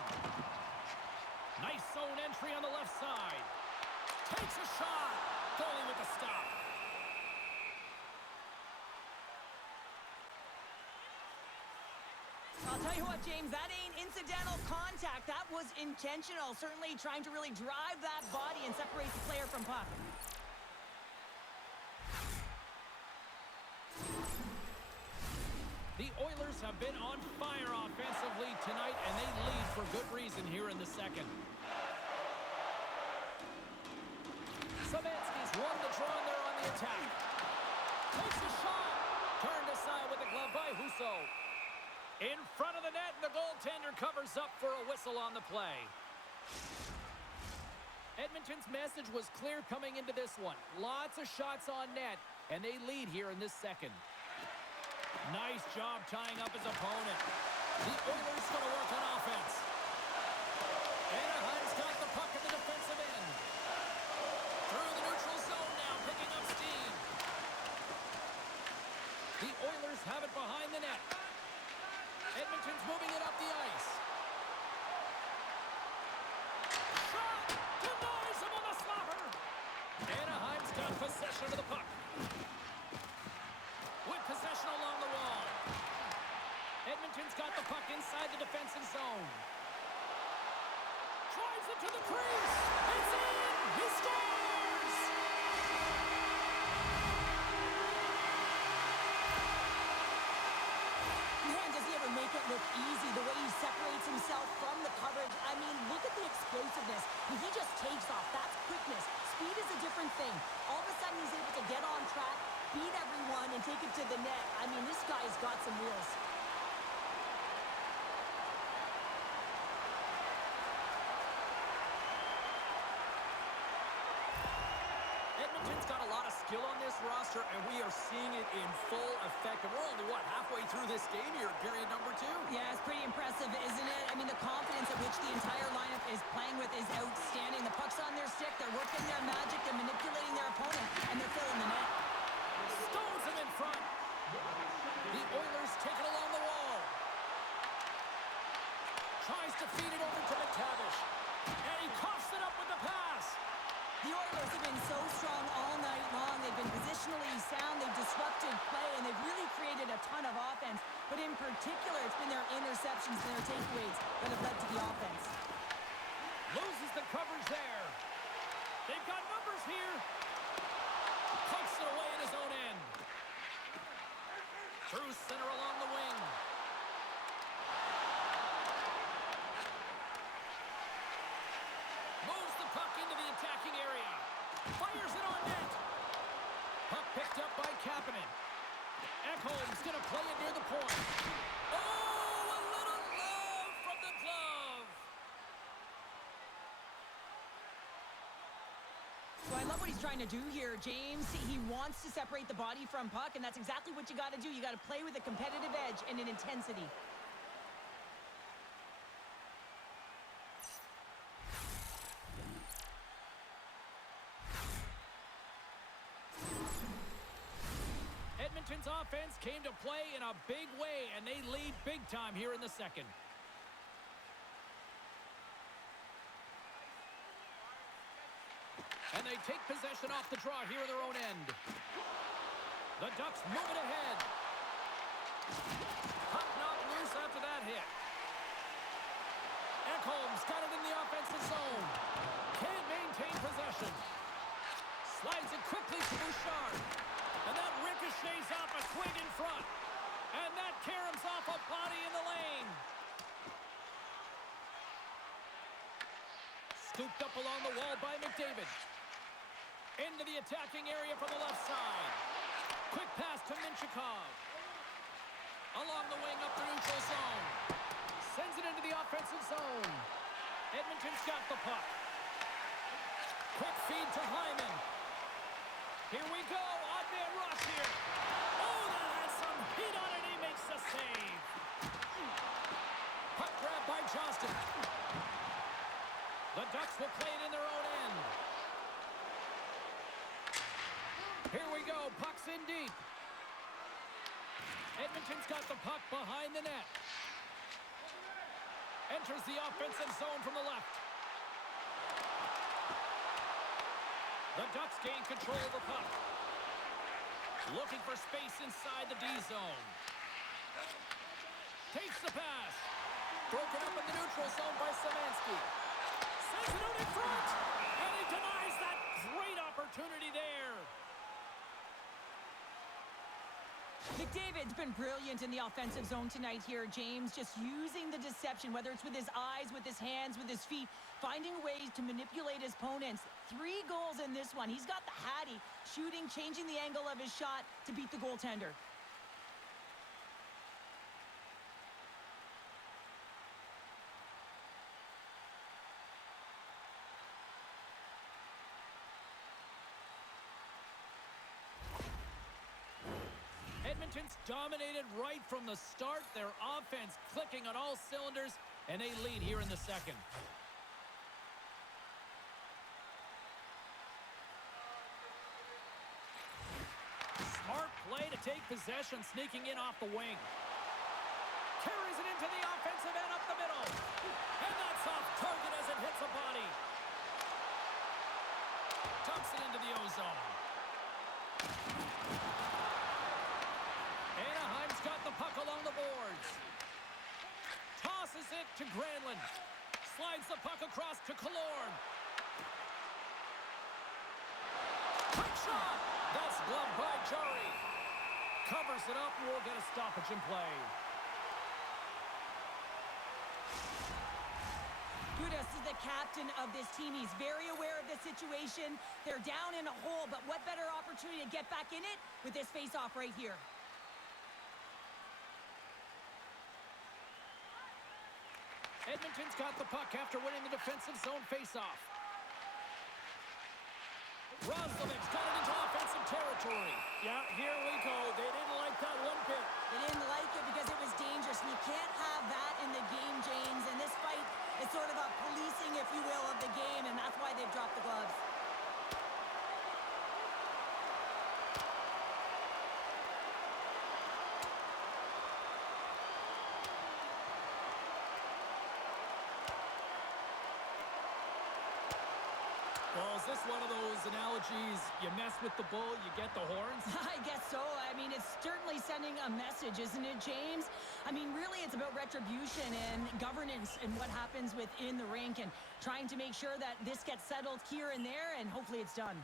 Nice zone entry on the left side. Takes a shot. Goalie with the stop. I'll tell you what, James, that ain't incidental contact. That was intentional. Certainly trying to really drive that body and separate the player from puck. The Oilers have been on fire offensively tonight, and they lead for good reason here in the second. Savansky's won the draw and they're on the attack. Takes a shot. Turned aside with the glove by Husso. In front of the net, and the goaltender covers up for a whistle on the play. Edmonton's message was clear coming into this one. Lots of shots on net, and they lead here in this second. Nice job tying up his opponent. The Oilers going to work on offense. Anaheim's got the puck in the defensive end. Through the neutral zone now, picking up steam. The Oilers have it behind the net. Edmonton's moving it up the ice. Shot! Denies him on the slapper! Anaheim's got possession of the puck. With possession along the wall. Edmonton's got the puck inside the defensive zone. Drives it to the crease. It's in! He scores! Man, does he ever make it look easy, the way he separates himself from the coverage. I mean, look at the explosiveness. He just takes off. That's quickness. Speed is a different thing. All of a sudden, he's able to get on track, beat everyone, and take it to the net. I mean, this guy's got some wheels. Edmonton's got a lot of skill on this roster, and we are seeing it in full effect. And we're only, halfway through this game here, period number 2? Yeah, it's pretty impressive, isn't it? I mean, the confidence at which the entire lineup is playing with is outstanding. The puck's on their stick, they're working their magic, they're manipulating their opponent, and they're filling the net. Stones him in front. The Oilers take it along the wall. Tries to feed it over to McTavish. And he coughs it up with the pass. The Oilers have been so strong all night long. They've been positionally sound. They've disrupted play, and they've really created a ton of offense. But in particular, it's been their interceptions and their takeaways that have led to the offense. Loses the coverage there. They've got numbers here. Pucks it away in his own end. Through center along the wing. Moves the puck into the attacking area. Fires it on net. Puck picked up by Kapanen. Ekholm's going to play it near the point. Oh, a little love from the glove. So I love what he's trying to do here, James. He wants to separate the body from puck, and that's exactly what you got to do. You got to play with a competitive edge and an intensity. Edmonton's offense came to play in a big way, and they lead big time here in the second. And they take possession off the draw here in their own end. The Ducks move it ahead. Puck knocked loose after that hit. Ekholm's got it in the offensive zone. Can't maintain possession. Slides it quickly to Bouchard. And that ricochets off a swing in front. And that caroms off a body in the lane. Scooped up along the wall by McDavid. Into the attacking area from the left side. Quick pass to Minchikov. Along the wing up the neutral zone. Sends it into the offensive zone. Edmonton's got the puck. Quick feed to Hyman. Here we go. Odd man rush here. Oh, that has some heat on it. He makes the save. Puck grab by Johnston. The Ducks will play it in their own end. Here we go. Puck's in deep. Edmonton's got the puck behind the net. Enters the offensive zone from the left. The Ducks gain control of the puck. Looking for space inside the D zone. Takes the pass. Broken up in the neutral zone by Szymanski. Sends it out in front. And he denies that great opportunity there. McDavid's been brilliant in the offensive zone tonight here, James. Just using the deception, whether it's with his eyes, with his hands, with his feet, finding ways to manipulate his opponents. 3 goals in this one. He's got the hattie, shooting, changing the angle of his shot to beat the goaltender. Edmonton's dominated right from the start. Their offense clicking on all cylinders, and they lead here in the second. Smart play to take possession, sneaking in off the wing. Carries it into the offensive end up the middle. And that's off target as it hits a body. Dumps it into the ozone. Anaheim's got the puck along the boards. Tosses it to Granlund. Slides the puck across to Killorn. Quick shot! That's gloved by Jari. Covers it up and we'll get a stoppage in play. Gudas is the captain of this team. He's very aware of the situation. They're down in a hole, but what better opportunity to get back in it with this face-off right here. Edmonton's got the puck after winning the defensive zone face-off. Roslovic's got it into offensive territory. Yeah, here we go. They didn't like that one bit. They didn't like it because it was dangerous, and you can't have that in the game, James. And this fight is sort of a policing, if you will, of the game, and that's why they've dropped the gloves. Well, is this one of those analogies, you mess with the bull, you get the horns? I guess so. I mean, it's certainly sending a message, isn't it, James? I mean, really, it's about retribution and governance and what happens within the rink and trying to make sure that this gets settled here and there, and hopefully it's done.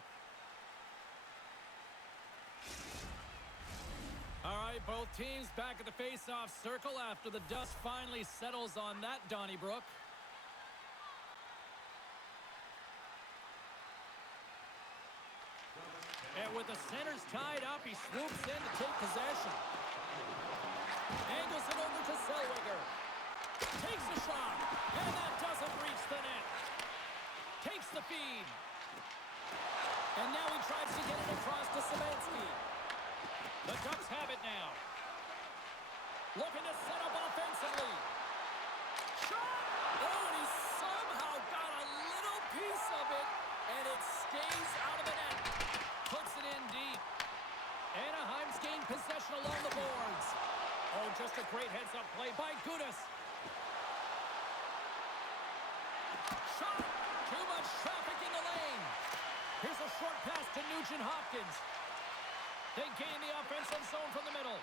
All right, both teams back at the face-off circle after the dust finally settles on that, Donnybrook. And with the centers tied up, he swoops in to take possession. Angles it over to Zellweger. Takes the shot, and that doesn't reach the net. Takes the feed. And now he tries to get it across to Szymanski. The Ducks have it now. Looking to set up offensively. Shot! Oh, and he somehow got a little piece of it, and it stays out of the net. Puts it in deep. Anaheim's gained possession along the boards. Oh, just a great heads-up play by Gudas. Shot! Too much traffic in the lane. Here's a short pass to Nugent-Hopkins. They gain the offensive zone from the middle.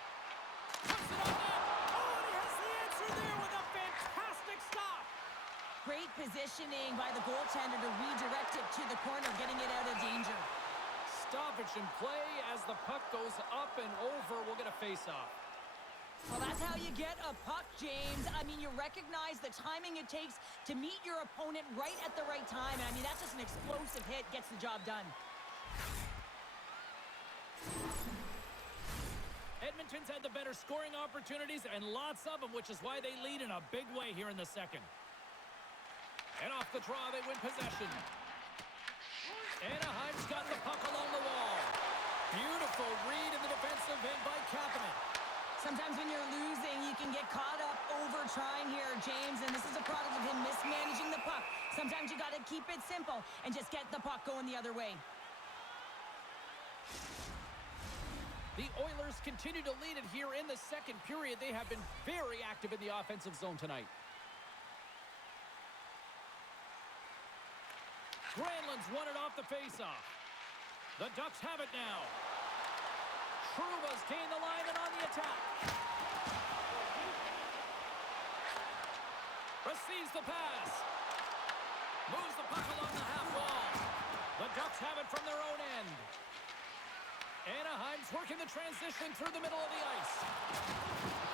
Puts it on net. Oh, and he has the answer there with a fantastic stop. Great positioning by the goaltender to redirect it to the corner, getting it out of danger. Stoppage in play as the puck goes up and over. We'll get a face-off. Well, that's how you get a puck, James. I mean, you recognize the timing it takes to meet your opponent right at the right time. And I mean, that's just an explosive hit, gets the job done. Edmonton's had the better scoring opportunities and lots of them, which is why they lead in a big way here in the second. And off the draw, they win possession. Anaheim's got the puck along the wall. Beautiful read in the defensive end by Kapanen. Sometimes when you're losing, you can get caught up over trying here, James, and this is a product of him mismanaging the puck. Sometimes you got to keep it simple and just get the puck going the other way. The Oilers continue to lead it here in the second period. They have been very active in the offensive zone tonight. Granlund's won it off the faceoff. The Ducks have it now. Truba's gained the line and on the attack. Receives the pass. Moves the puck along the half wall. The Ducks have it from their own end. Anaheim's working the transition through the middle of the ice.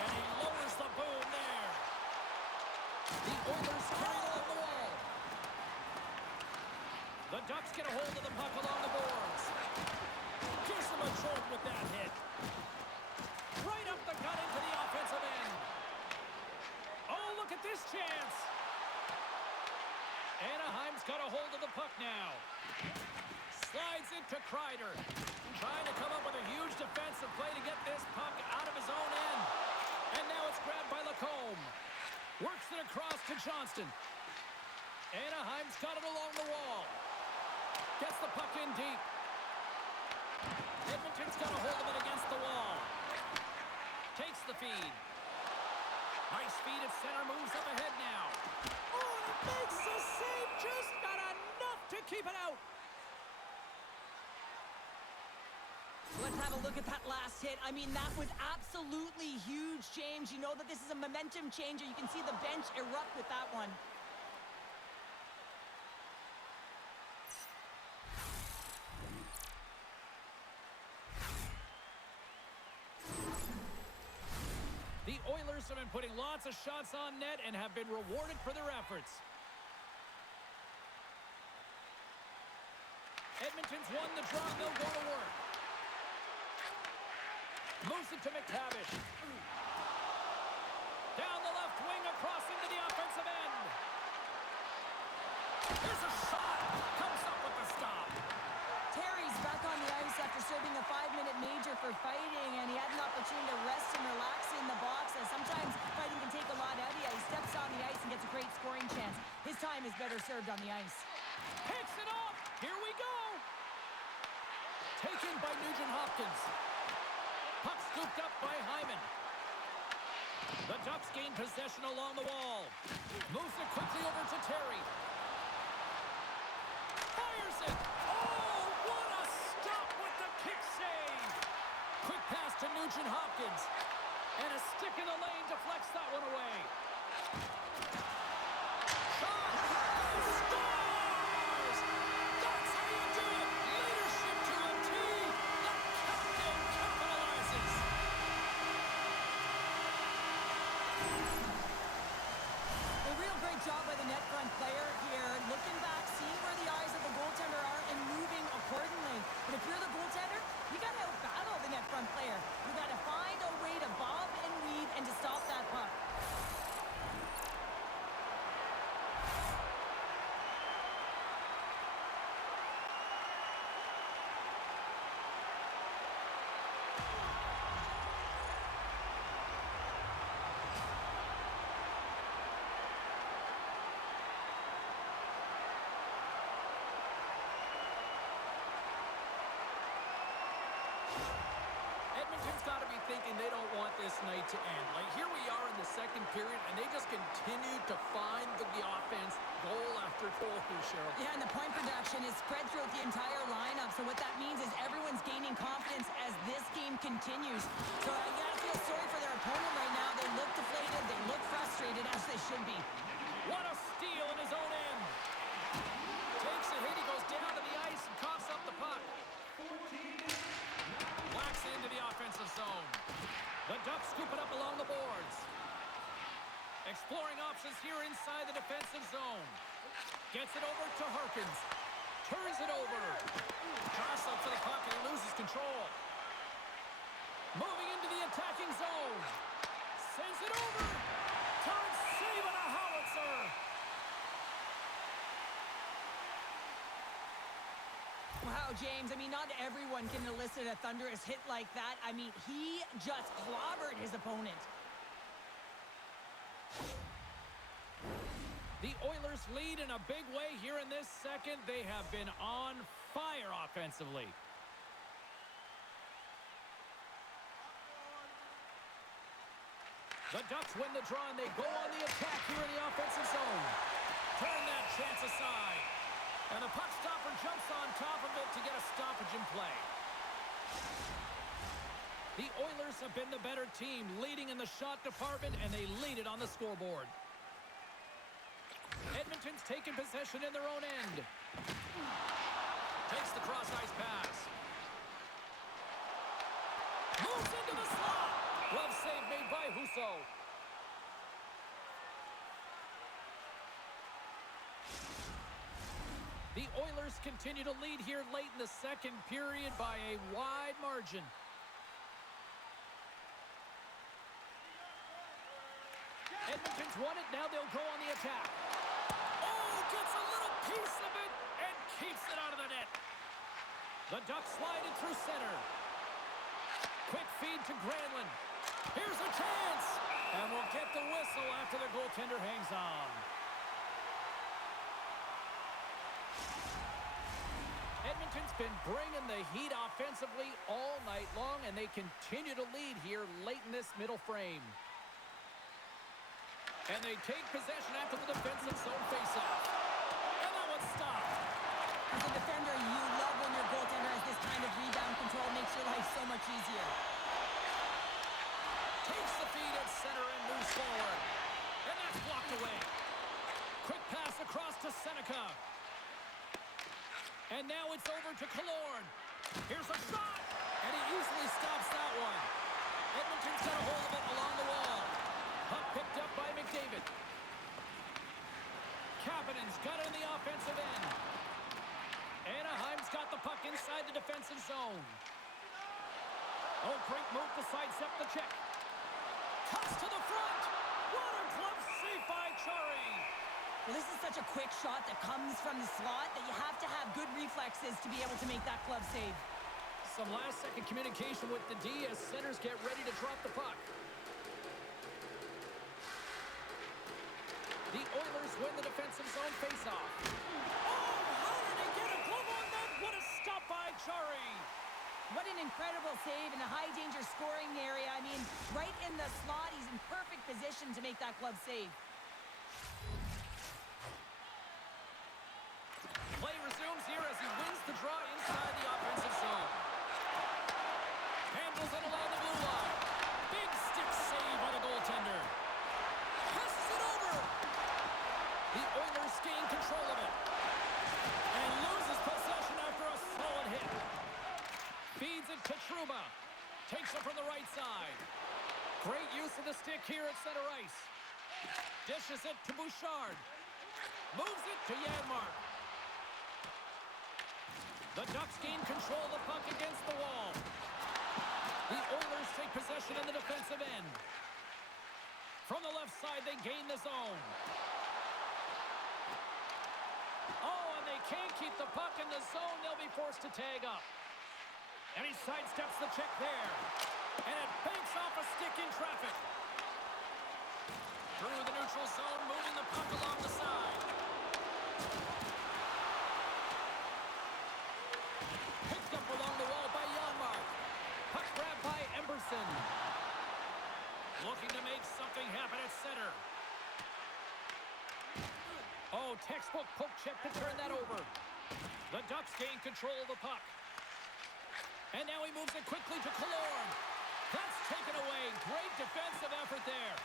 And he lowers the boom there. The Oilers carry it along the wall. The Ducks get a hold of the puck along the boards. Gives them a jolt with that hit. Right up the gut into the offensive end. Oh, look at this chance. Anaheim's got a hold of the puck now. Slides it to Kreider. Trying to come up with a huge defensive play to get this puck out of his own end. And now it's grabbed by Lacombe. Works it across to Johnston. Anaheim's got it along the wall. Gets the puck in deep. Edmonton's got a hold of it against the wall. Takes the feed. Nice feed at center. Moves up ahead now. Oh, and it makes the save. Just not enough to keep it out. Let's have a look at that last hit. I mean, that was absolutely huge, James. You know that this is a momentum changer. You can see the bench erupt with that one. The Oilers have been putting lots of shots on net and have been rewarded for their efforts. Edmonton's won the draw. They'll go to work. Moves it to McTavish. Down the left wing, across into the offensive end. Here's a shot. Comes up with the stop. Terry's back on the ice after serving a 5-minute major for fighting, and he had an opportunity to rest and relax in the box, as sometimes fighting can take a lot out of you. He steps on the ice and gets a great scoring chance. His time is better served on the ice. Picks it off. Here we go. Taken by Nugent-Hopkins. Puck scooped up by Hyman. The Ducks gain possession along the wall. Moves it quickly over to Terry. Fires it. Oh, what a stop with the kick save. Quick pass to Nugent-Hopkins. And a stick in the lane deflects that one away. Shot. Scores! That's how you do it. Leadership to a T. The captain capitalizes. A real great job by the net front player here. Looking back, seeing where the eyes of the goaltender are and moving accordingly. But if you're the goaltender, you got to outbattle the net front player. You got to find a way to bob and weave and to stop that puck. Edmonton's got to be thinking they don't want this night to end. Like, here we are in the second period, and they just continue to find the offense goal after goal here, Cheryl. Yeah, and the point production is spread throughout the entire lineup. So what that means is everyone's gaining confidence as this game continues. So I gotta feel sorry for their opponent right now. They look deflated, they look frustrated, as they should be. What a steal in his own end. Takes a hit, he goes down to the ice and coughs up the puck. Whacks into the offensive zone. The Ducks scoop it up along the boards. Exploring options here inside the defensive zone. Gets it over to Harkins. Turns it over. Toss up to the puck and he loses control. Moving into the attacking zone. Sends it over. Turns save on a howitzer. Wow, James, I mean, not everyone can elicit a thunderous hit like that. I mean, he just clobbered his opponent. The Oilers lead in a big way here in this second. They have been on fire offensively. The Ducks win the draw and they go on the attack here in the offensive zone. Turn that chance aside. And the puck stopper jumps on top of it to get a stoppage in play. The Oilers have been the better team, leading in the shot department, and they lead it on the scoreboard. Edmonton's taken possession in their own end. Takes the cross-ice pass. Moves into the slot. Glove save made by Husso. The Oilers continue to lead here late in the second period by a wide margin. Edmonton's won it. Now they'll go on the attack. Oh, gets a little piece of it and keeps it out of the net. The Ducks slide it through center. Quick feed to Granlund. Here's a chance. And we'll get the whistle after the goaltender hangs on. Edmonton's been bringing the heat offensively all night long, and they continue to lead here late in this middle frame. And they take possession after the defensive zone faceoff. And that one's stopped. As a defender, you love when your goaltender has this kind of rebound control. Makes your life so much easier. Takes the feed at center and moves forward. And that's blocked away. Quick pass across to Seneca. And now it's over to Killorn. Here's a shot. And he easily stops that one. Edmonton's got a hold of it along the wall. Puck picked up by McDavid. Kapanen's got it in the offensive end. Anaheim's got the puck inside the defensive zone. Oh, great move to sidestep the check. Cuts to the front. What a glove save by Chari. Well, this is such a quick shot that comes from the slot that you have to have good reflexes to be able to make that glove save. Some last-second communication with the D as centers get ready to drop the puck. The Oilers win the defensive zone faceoff. Oh, how did he get a glove on that? What a stop by Chari. What an incredible save in a high-danger scoring area. I mean, right in the slot, he's in perfect position to make that glove save. Play resumes here as he wins the draw inside the offensive zone. Handles it along the blue line. Big stick save by the goaltender. Passes it over. The Oilers gain control of it. And loses possession after a solid hit. Feeds it to Trouba. Takes it from the right side. Great use of the stick here at center ice. Dishes it to Bouchard. Moves it to Janmark. The Ducks gain control of the puck against the wall. The Oilers take possession in the defensive end. From the left side, they gain the zone. Oh, and they can't keep the puck in the zone. They'll be forced to tag up. And he sidesteps the check there. And it banks off a stick in traffic. Through the neutral zone, moving the puck along the side. Picked up along the wall by Janmark. Puck grabbed by Emberson. Looking to make something happen at center. Oh, textbook poke check to turn that over. The Ducks gain control of the puck. And now he moves it quickly to Killorn. That's taken away. Great defensive effort there.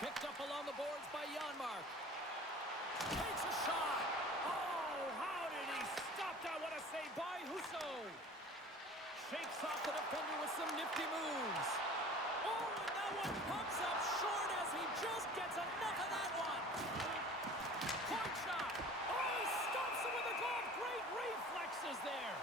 Picked up along the boards by Janmark. Takes a shot. Oh, how did he stop that? What a save by Husso. Shakes off the defender with some nifty moves. Oh, and that one pumps up short as he just gets enough of that one. Point shot. Oh, he stops it with a glove. Great reflexes there.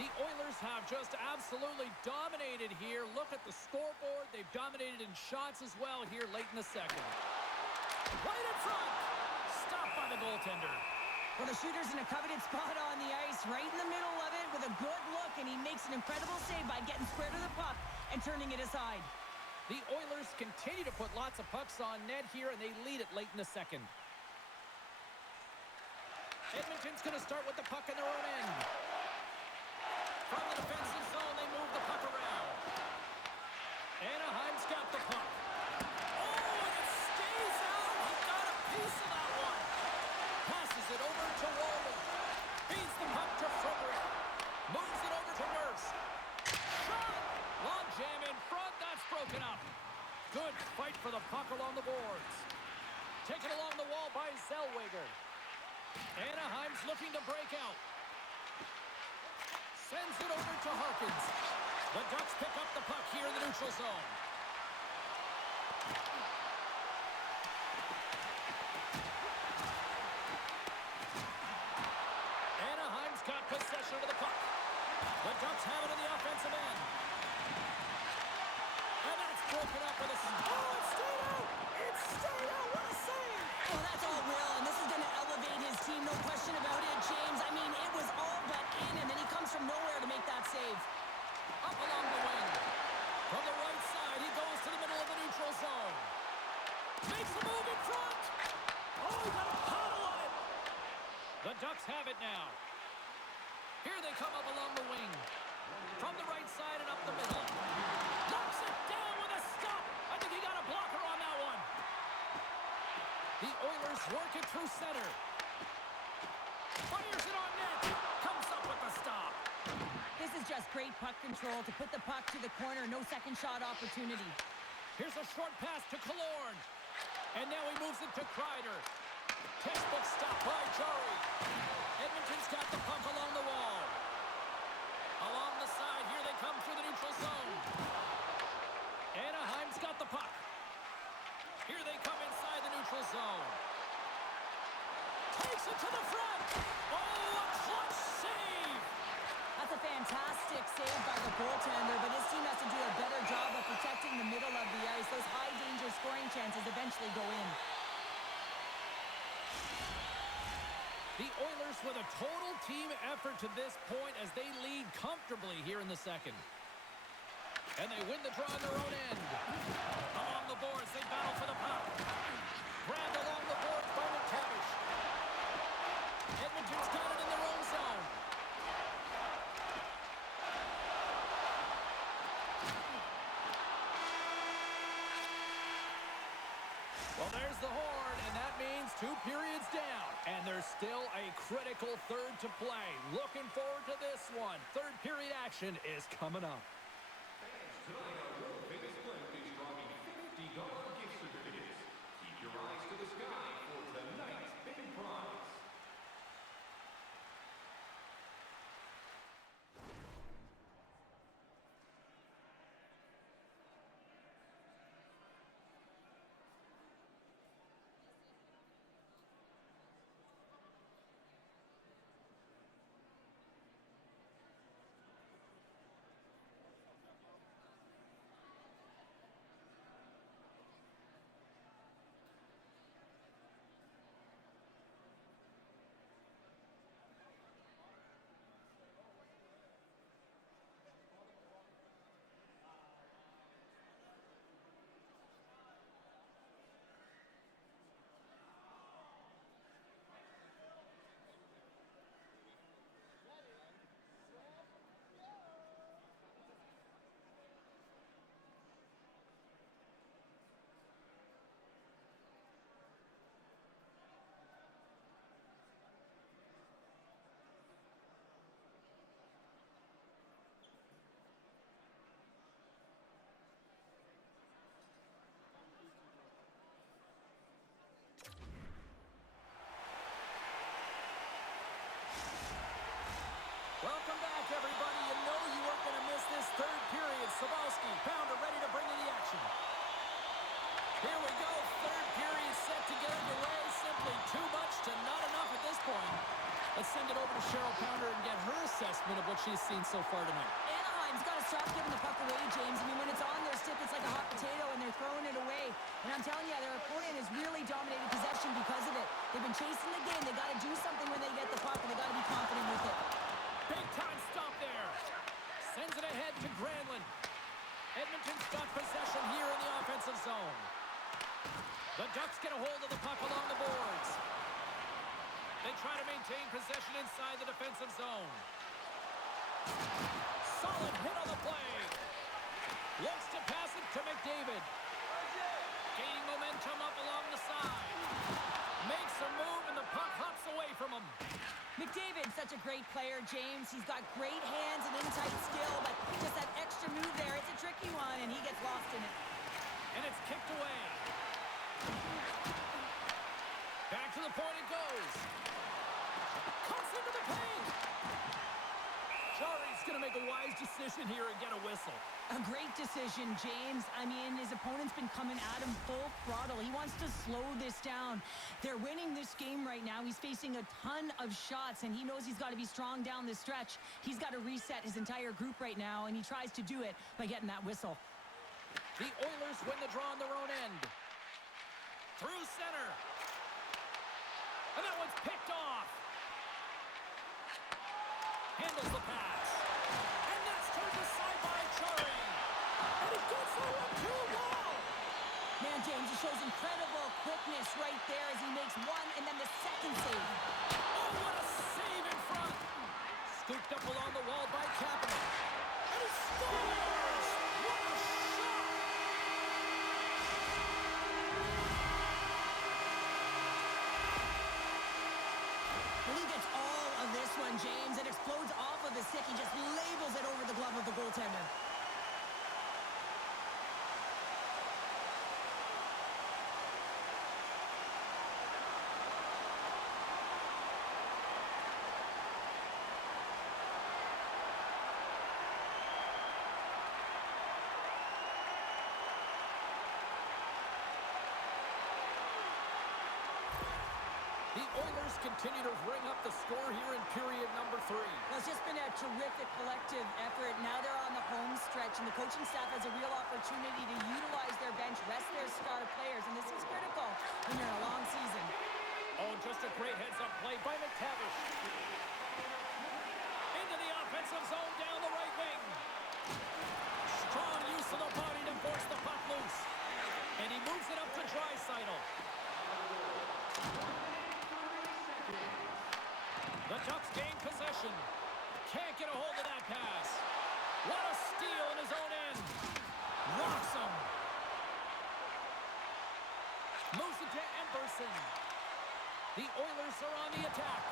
The Oilers have just absolutely dominated here. Look at the scoreboard. They've dominated in shots as well here late in the second. Right in front. Stopped by the goaltender. Well, the shooter's in a coveted spot on the ice, right in the middle of it with a good look, and he makes an incredible save by getting square to the puck and turning it aside. The Oilers continue to put lots of pucks on net here, and they lead it late in the second. Edmonton's going to start with the puck in their own end. From the defensive zone, they move the puck around. Anaheim's got the puck. Oh, and it stays out. He got a piece of that one. Passes it over to Walden. Feeds the puck to Frederick. Moves it over to Nurse. Shot! Long jam in front. That's broken up. Good fight for the puck along the boards. Taken along the wall by Zellweger. Anaheim's looking to break out. Sends it over to Harkins. The Ducks pick up the puck here in the neutral zone. Anaheim's got possession of the puck. The Ducks have it in the offensive end. And that's broken up with a... Oh, it's stayed out! It's stayed out! What a save! Well, that's all Will, and this is going to elevate his team Makes a move in front. Oh, he got a paddle on it. The Ducks have it now. Here they come up along the wing. From the right side and up the middle. Knocks it down with a stop. I think he got a blocker on that one. The Oilers work it through center. Fires it on net. Comes up with the stop. This is just great puck control to put the puck to the corner. No second shot opportunity. Here's a short pass to Killorn. And now he moves it to Kreider. Textbook stop by Jarry. Edmonton's got the puck along the wall. Along the side, here they come through the neutral zone. Anaheim's got the puck. Here they come inside the neutral zone. Takes it to the front. Oh, a clutch save. That's a fantastic save by the goaltender, but his team has to do a better job of protecting the middle of the ice. Those high-danger scoring chances eventually go in. The Oilers with a total team effort to this point as they lead comfortably here in the second. And they win the draw on their own end. Along the boards, they battle for the puck. Grabbed along the boards by McTavish. Edmonton's got it in their own zone. Well, there's the horn, and that means 2 periods down. And there's still a critical third to play. Looking forward to this one. Third period action is coming up. Tonight, our world-famous clinic is dropping $50 gift certificates. Keep your eyes to the sky for tonight's big prize. Welcome back, everybody. You know you weren't going to miss this third period. Sabalski, Pounder ready to bring in the action. Here we go. Third period set to get underway. Simply too much to not enough at this point. Let's send it over to Cheryl Pounder and get her assessment of what she's seen so far tonight. Anaheim's got to stop giving the puck away, James. I mean, when it's on their stick, it's like a hot potato, and they're throwing it away. And I'm telling you, their opponent has really dominated possession because of it. They've been chasing the game. They got to do something when they get the puck, and they got to be confident with it. Big time stop there. Sends it ahead to Granlund. Edmonton's got possession here in the offensive zone. The Ducks get a hold of the puck along the boards. They try to maintain possession inside the defensive zone. Solid hit on the play. Looks to pass it to McDavid. Gaining momentum up along the side. Makes a move and the puck hops away from him. McDavid, such a great player, James. He's got great hands and in-tight skill, but just that extra move there, it's a tricky one, and he gets lost in it. And it's kicked away. Back to the point it goes. Cuts into the paint. Jarry's going to make a wise decision here and get a whistle. A great decision, James. I mean, his opponent's been coming at him full throttle. He wants to slow this down. They're winning this game right now. He's facing a ton of shots, and he knows he's got to be strong down the stretch. He's got to reset his entire group right now, and he tries to do it by getting that whistle. The Oilers win the draw on their own end. Through center. And that one's picked off. Handles the pass. And that's turned aside by Jarry. And it gets over to a wall. Man, James, you shows incredible quickness right there as he makes one and then the second save. Oh, what a save in front. Scooped up along the wall by Kapanen. And he scores! What a shot! And he gets all of this one, James. It explodes off of his stick. He just labels it over the glove of the goaltender. The Oilers continue to ring up the score here in period number 3. Well, it's just been a terrific collective effort. Now they're on the home stretch, and the coaching staff has a real opportunity to utilize their bench, rest their star players, and this is critical when you're in a long season. Oh, just a great heads-up play by McTavish. Into the offensive zone down the right wing. Strong use of the body to force the puck loose. And he moves it up to Draisaitl. The Ducks gain possession. Can't get a hold of that pass. What a steal in his own end. Rocks him. Moves it to Emberson. The Oilers are on the attack.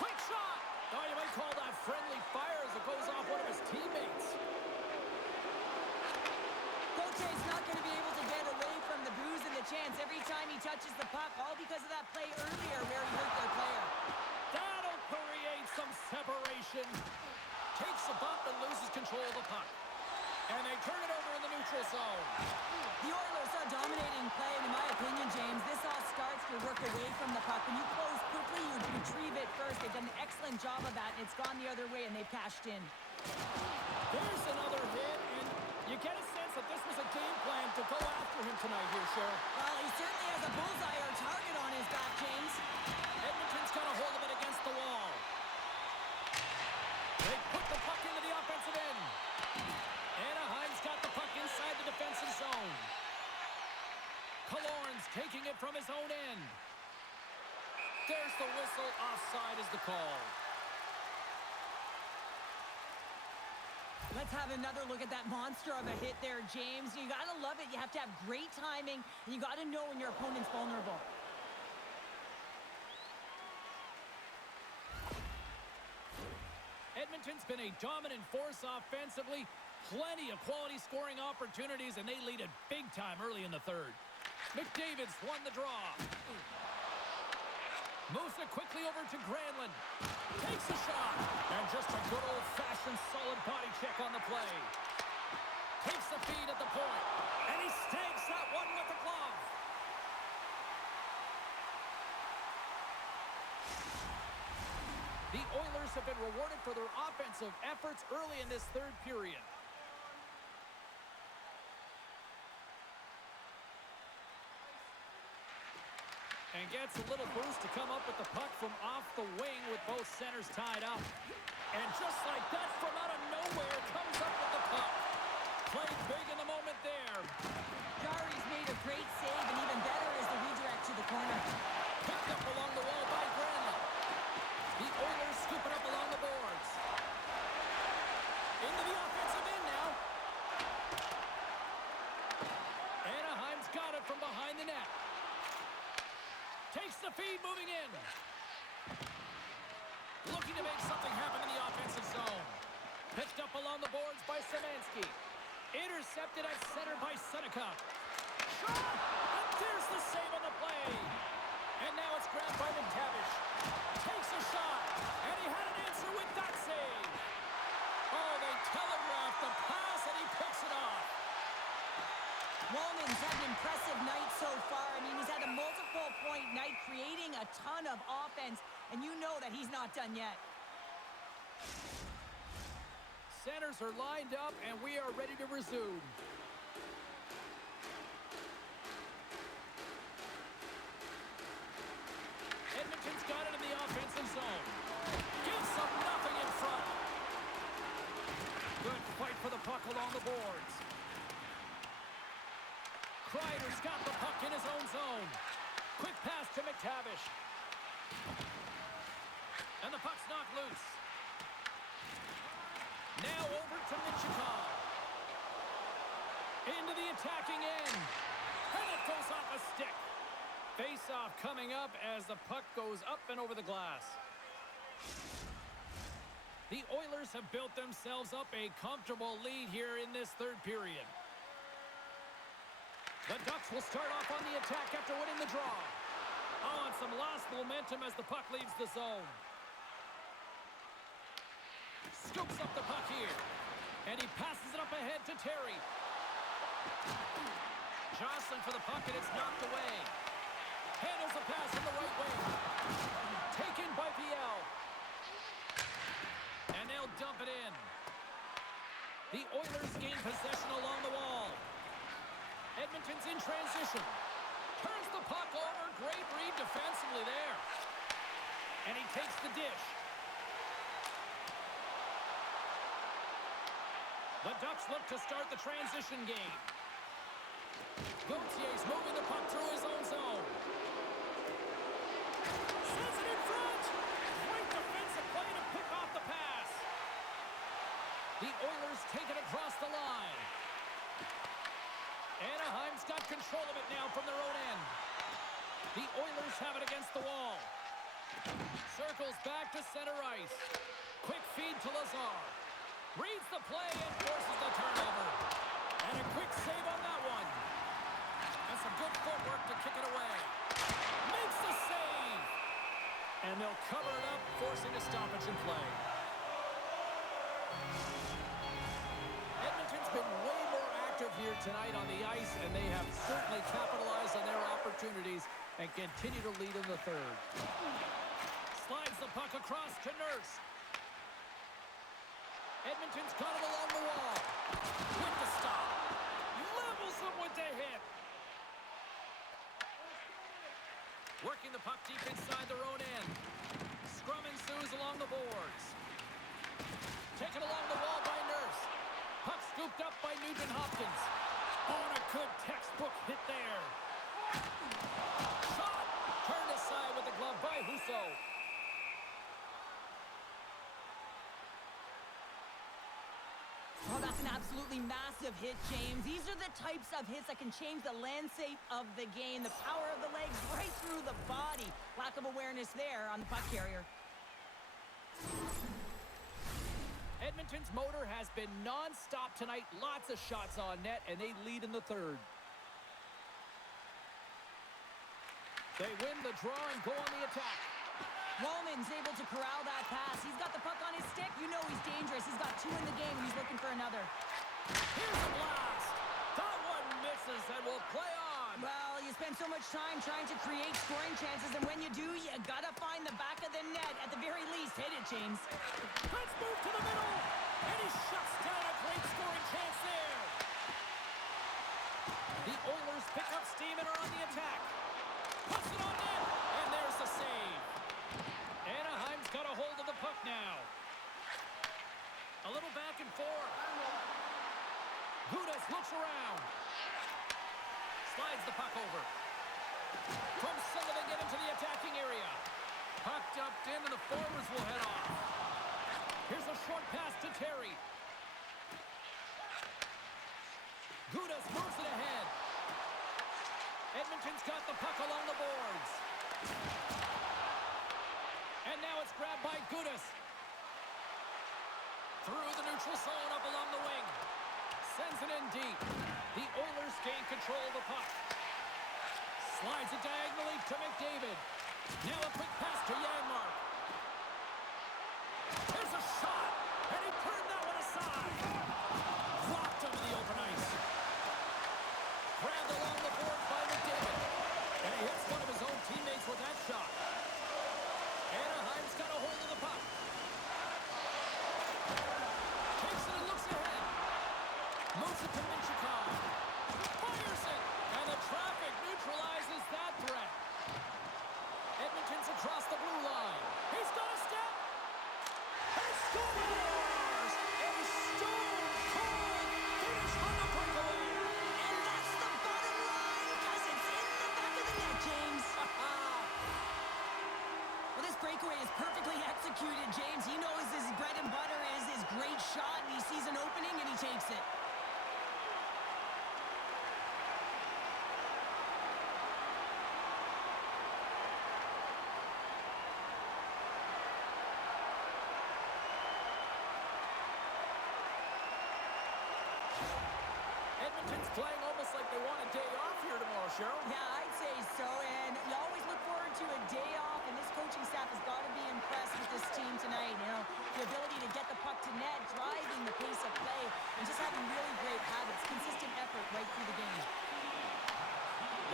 Quick shot. Oh, you might call that friendly fire as it goes off one of his teammates. Gautier's not going to be able to get away from the bruise and the chance every time he touches the puck, all because of that play earlier where he hurt their player. That'll create some separation. Takes a bump and loses control of the puck. And they turn it over in the neutral zone. The Oilers are dominating play, and in my opinion, James, this all starts to work away from the puck. When you close quickly, you retrieve it first. They've done an excellent job of that, and it's gone the other way, and they've cashed in. There's another hit, and you get a sense that this was a game plan to go after him tonight here, Sheriff. Well, he certainly has a bullseye or target on his back, James. Edmonton's got a hold of it against the wall. They put the puck into the offensive end. Anaheim's got the puck inside the defensive zone. Killorn's taking it from his own end. There's the whistle. Offside is the call. Let's have another look at that monster of a hit there, James. You got to love it. You have to have great timing, and you got to know when your opponent's vulnerable. Edmonton's been a dominant force offensively. Plenty of quality scoring opportunities, and they lead it big time early in the third. McDavid's won the draw. Moves it quickly over to Granlund. Takes a shot. And just a good old-fashioned solid body check on the play. Takes the feed at the point. And he stakes that one with the glove. The Oilers have been rewarded for their offensive efforts early in this third period. And gets a little boost to come up with the puck from off the wing with both centers tied up. And just like that, from out of nowhere, comes up with the puck. Played big in the moment there. Jari's made a great save, and even better is the redirect to the corner. Picked up along the wall by Granlund. The Oilers scoop it up along the boards. Into the offensive end now. Anaheim's got it from behind the net. Takes the feed, moving in. Looking to make something happen in the offensive zone. Picked up along the boards by Szymanski. Intercepted at center by Seneca. Shot! And there's the save on the play. And now it's grabbed by McTavish. Takes a shot. And he had an answer with that save. Oh, they telegraphed the pass, and he picks it off. Wallman's had an impressive night so far. I mean, he's had a multiple-point night, creating a ton of offense, and you know that he's not done yet. Centers are lined up, and we are ready to resume. Edmonton's got it in the offensive zone. Gives them nothing in front. Good fight for the puck along the boards. Kreider's got the puck in his own zone. Quick pass to McTavish. And the puck's knocked loose. Now over to Michikov. Into the attacking end. And it goes off a stick. Face-off coming up as the puck goes up and over the glass. The Oilers have built themselves up a comfortable lead here in this third period. The Ducks will start off on the attack after winning the draw. Oh, and some lost momentum as the puck leaves the zone. Scoops up the puck here. And he passes it up ahead to Terry. Jostling for the puck, and it's knocked away. Handles the pass in the right wing. Taken by Viel. And they'll dump it in. The Oilers gain possession along the wall. Edmonton's in transition. Turns the puck over. Great read defensively there. And he takes the dish. The Ducks look to start the transition game. Gautier's moving the puck through his own zone. Sends it in front. Great defensive play to pick off the pass. The Oilers take it across the line. Anaheim's got control of it now from their own end. The Oilers have it against the wall. Circles back to center ice. Quick feed to Lazar. Reads the play and forces the turnover. And a quick save on that one. And some good footwork to kick it away. Makes the save. And they'll cover it up, forcing a stoppage in play. Edmonton's been way more active here tonight on the ice, and they have certainly capitalized on their opportunities and continue to lead in the third. Slides the puck across to Nurse. Edmonton's got it along the wall. With the stop. Levels them with the hit. Working the puck deep inside their own end. Scrum ensues along the boards. Taken along the wall by Nurse. Puck scooped up by Nugent-Hopkins. Oh, and a good textbook hit there. Shot. Turned aside with the glove by Husso. Oh, that's an absolutely massive hit, James. These are the types of hits that can change the landscape of the game. The power of the legs right through the body. Lack of awareness there on the puck carrier. Edmonton's motor has been non-stop tonight. Lots of shots on net, and they lead in the third. They win the draw and go on the attack. Wallman's able to corral that pass. He's got the puck on his stick. You know he's dangerous. He's got two in the game, and he's looking for another. Here's a blast. That one misses and will play on. Well, you spend so much time trying to create scoring chances, and when you do, you gotta find the back of the net. At the very least, hit it, James. Let's move to the middle. And he shuts down a great scoring chance there. The Oilers pick up steam and are on the attack. Puts it on net, and there's the save. Anaheim's got a hold of the puck now. A little back and forth. Gudas looks around. Slides the puck over. From Sullivan, get into the attacking area. Puck dumped in, and the forwards will head off. Here's a short pass to Terry. Gudas moves it ahead. Edmonton's got the puck along the boards. And now it's grabbed by Gudas. Through the neutral zone, up along the wing. Sends it in deep. The Oilers gain control of the puck. Slides it diagonally to McDavid. Now a quick pass to Janmark. There's a shot, and he turned that one aside. Blocked onto the open ice. Grabbed along the boards by McDavid. And he hits one of his own teammates with that shot. Anaheim's got a hold of the puck. Takes it and looks ahead. Moves it to Michikov. Fires it. And the traffic neutralizes that threat. Edmonton's across the blue line. He's got a step. He scores! A stone cold finish on the breakaway. And that's the bottom line. breakaway is perfectly executed, James. He knows his bread and butter is his great shot, and he sees an opening, and he takes it. Edmonton's playing almost like they want a day off here tomorrow, Cheryl. Yeah, I'd say so, and you always look forward to a day off, and this coaching staff has got to be impressed with this team tonight. You know, the ability to get the puck to net, driving the pace of play, and just having really great habits, consistent effort right through the game.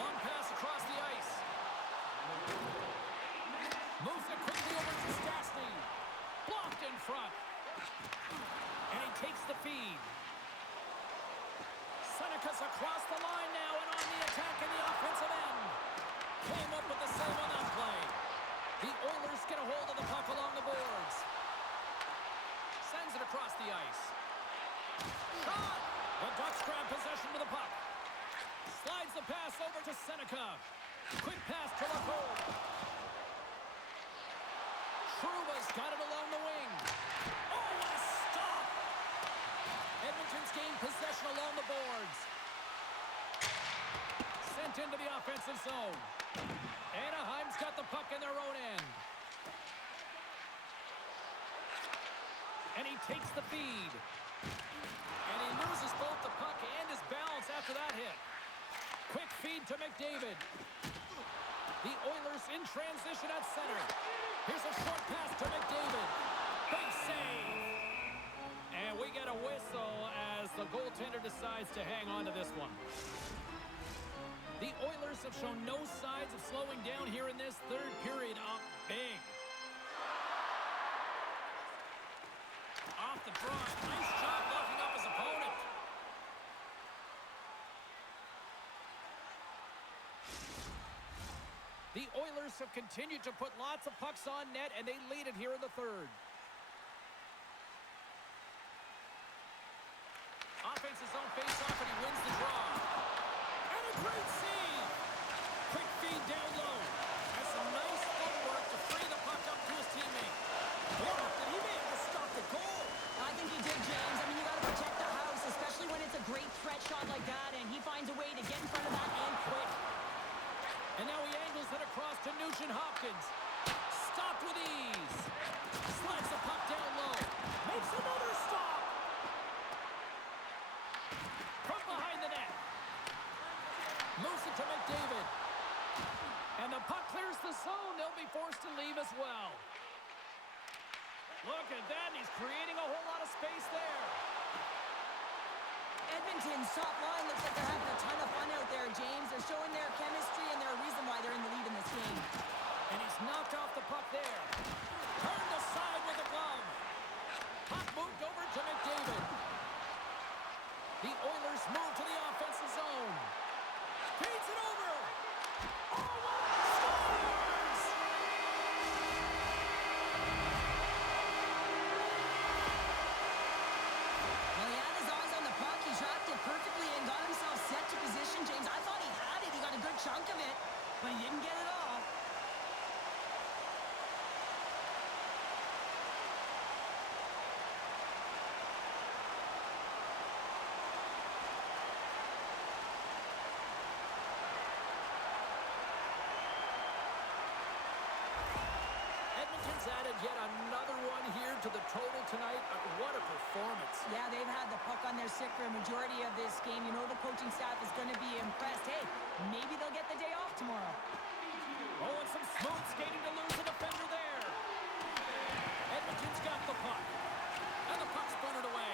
Long pass across the ice. Moves it quickly over to Stastny. Blocked in front. And he takes the feed. Seneca's across the line now and on the attack in the offensive end. Came up with the save on that play. The Oilers get a hold of the puck along the boards. Sends it across the ice. Shot! The Ducks grab possession with the puck. Slides the pass over to Seneca. Quick pass to Lacombe. Trouba's got it along the wing. Oh, what a stop! Edmonton's gained possession along the boards. Sent into the offensive zone. Anaheim's got the puck in their own end. And he takes the feed. And he loses both the puck and his balance after that hit. Quick feed to McDavid. The Oilers in transition at center. Here's a short pass to McDavid. Big save. And we get a whistle as the goaltender decides to hang on to this one. The Oilers have shown no signs of slowing down here in this third period. Up big. Off the draw. Nice job locking up his opponent. The Oilers have continued to put lots of pucks on net, and they lead it here in the third. Offense's own face-off, and he wins the draw. And a great save! Quick feed down low. Has some nice footwork to free the puck up to his teammate. Blocked, and he may have to stop the goal. I think he did, James. I mean, you got to protect the house, especially when it's a great threat shot like that, and he finds a way to get in front of that and quick. And now he angles it across to Nugent-Hopkins. Stopped with ease. Slides the puck down low. Makes another stop. From behind the net. Moves it to McDavid. And the puck clears the zone. They'll be forced to leave as well. Look at that. He's creating a whole lot of space there. Edmonton's top line looks like they're having a ton of fun out there, James. They're showing their chemistry, and they're a reason why they're in the lead in this game. And he's knocked off the puck there. Turned aside with a glove. Puck moved over to McDavid. The Oilers move to the offensive zone. Feeds it over. Oh, scores! Well, he had his eyes on the puck. He tracked it perfectly and got himself set to position, James. I thought he had it. He got a good chunk of it, but he didn't get it all. Edmonton's added yet another one here to the total tonight. What a performance. Yeah, they've had the puck on their stick for a majority of this game. You know the coaching staff is going to be impressed. Hey, maybe they'll get the day off tomorrow. Oh, and some smooth skating to lose a defender there. Edmonton's got the puck. And the puck's bunted away.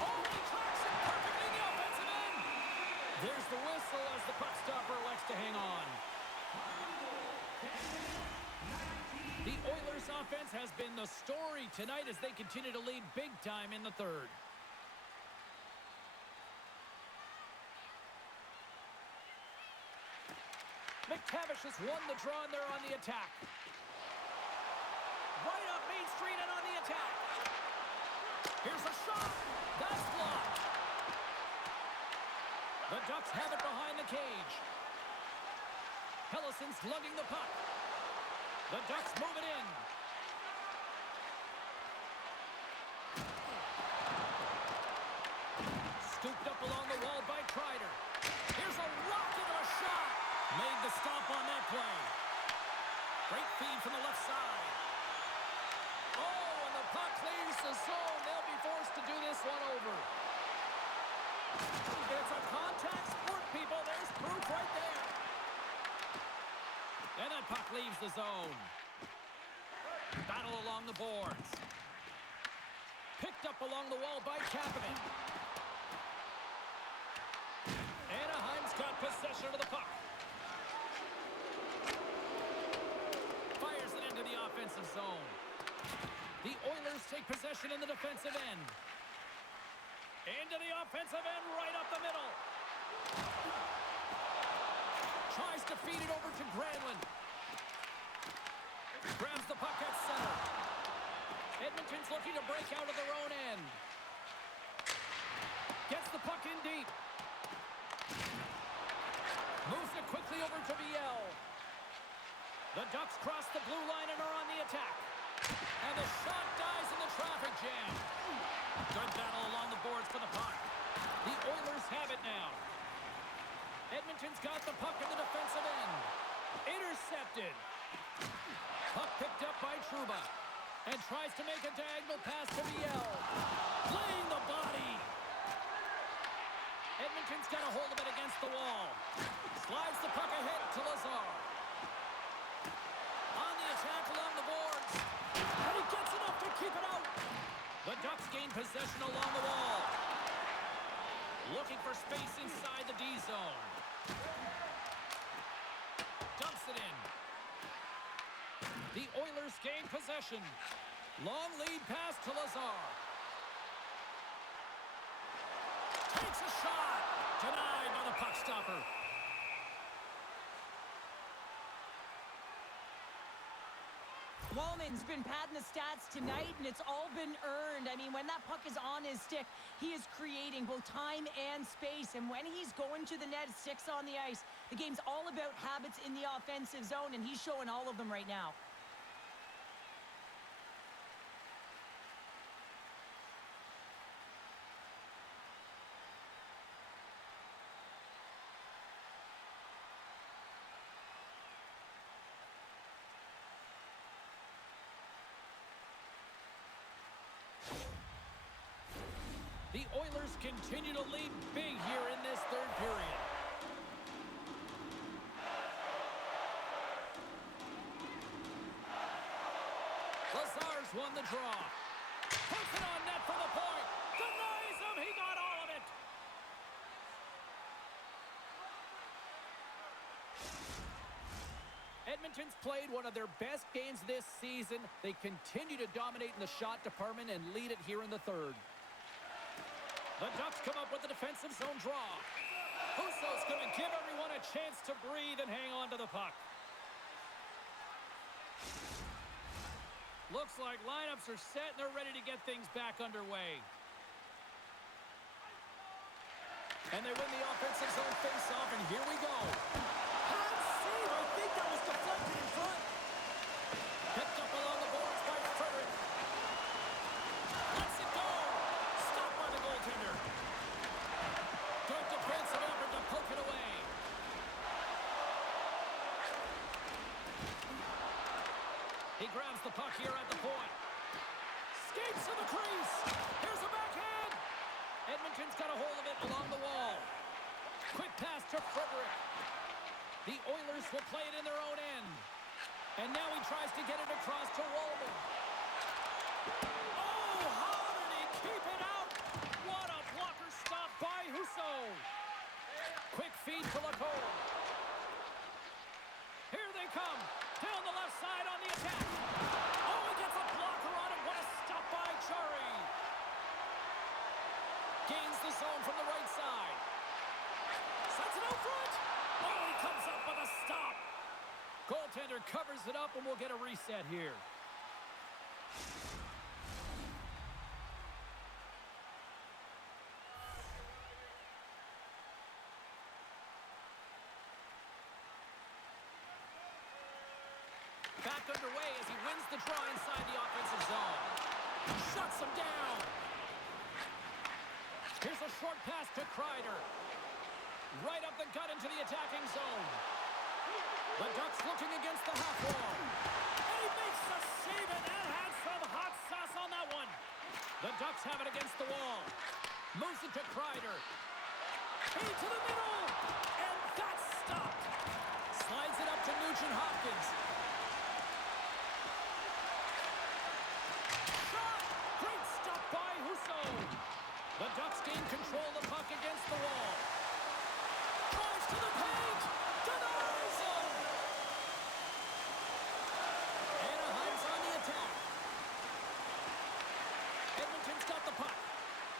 Oh, he tracks it perfectly in the offensive end. There's the whistle as the puck stopper elects to hang on. The Oilers offense has been the story tonight as they continue to lead big time in the third. McTavish has won the draw and they're on the attack. Right up Main Street and on the attack. Here's a shot. That's blocked. The Ducks have it behind the cage. Hellison's lugging the puck. The Ducks move it in. Scooped up along the wall by Kreider. Here's a rocket of a shot. Made the stop on that play. Great feed from the left side. Oh, and the puck leaves the zone. They'll be forced to do this one over. It's a contact sport, people. There's proof right there. And that puck leaves the zone. Battle along the boards. Picked up along the wall by Kapanen. Anaheim's got possession of the puck. Fires it into the offensive zone. The Oilers take possession in the defensive end. Into the offensive end, right up the middle. Tries to feed it over to Granlund. Grabs the puck at center. Edmonton's looking to break out of their own end. Gets the puck in deep. Moves it quickly over to Biel. The Ducks cross the blue line and are on the attack. And the shot dies in the traffic jam. Good battle along the boards for the puck. The Oilers have it now. Edmonton's got the puck in the defensive end. Intercepted. Puck picked up by Trouba. And tries to make a diagonal pass to Biel. Playing the body. Edmonton's got a hold of it against the wall. Slides the puck ahead to Lazar. On the attack along the boards. And he gets enough to keep it out. The Ducks gain possession along the wall. Looking for space inside the D zone. Dumps it in. The Oilers gain possession. Long lead pass to Lazar. Takes a shot. Denied by the puck stopper. Walman's been padding the stats tonight, and it's all been earned. I mean, when that puck is on his stick, he is creating both time and space. And when he's going to the net, 6 on the ice, the game's all about habits in the offensive zone, and he's showing all of them right now. The Oilers continue to lead big here in this third period. Lazar's won the draw. Puts it on net for the point. Denies him. He got all of it. Edmonton's played one of their best games this season. They continue to dominate in the shot department and lead it here in the third. The Ducks come up with the defensive zone draw. Husso's going to give everyone a chance to breathe and hang on to the puck. Looks like lineups are set and they're ready to get things back underway. And they win the offensive zone face-off, and here we go. Hot save. I think that was deflected in front. Picked up along the boards by Frederick. Lets it go. Stopped by the goaltender. Good defensive effort to poke it away. He grabs the puck here at the point. Skates to the crease. Here's a backhand. Edmonton's got a hold of it along the wall. Quick pass to Frederick. The Oilers will play it in their own end. And now he tries to get it across to Walman. Oh, how did he keep it out? What a blocker stop by Husso. Quick feed to Lacombe. Here they come. Down the left side on the attack. Oh, he gets a blocker on it. What a stop by Chari. Gains the zone from the right side. Sets it out front. Oh, he comes up with a stop. Goaltender covers it up, and we'll get a reset here. Back underway as he wins the draw inside the offensive zone. Shuts him down. Here's a short pass to Kreider. Right up the gut into the attacking zone. The Ducks looking against the half wall. And he makes the save, and that had some hot sauce on that one. The Ducks have it against the wall. Moves it to Kreider. Into the middle, and that's stopped. Slides it up to Nugent Hopkins. Shot! Great stop by Husso. The Ducks gain control of the puck against the wall. Drives to the paint. Denies him. Anaheim's on the attack. Edmonton's got the puck.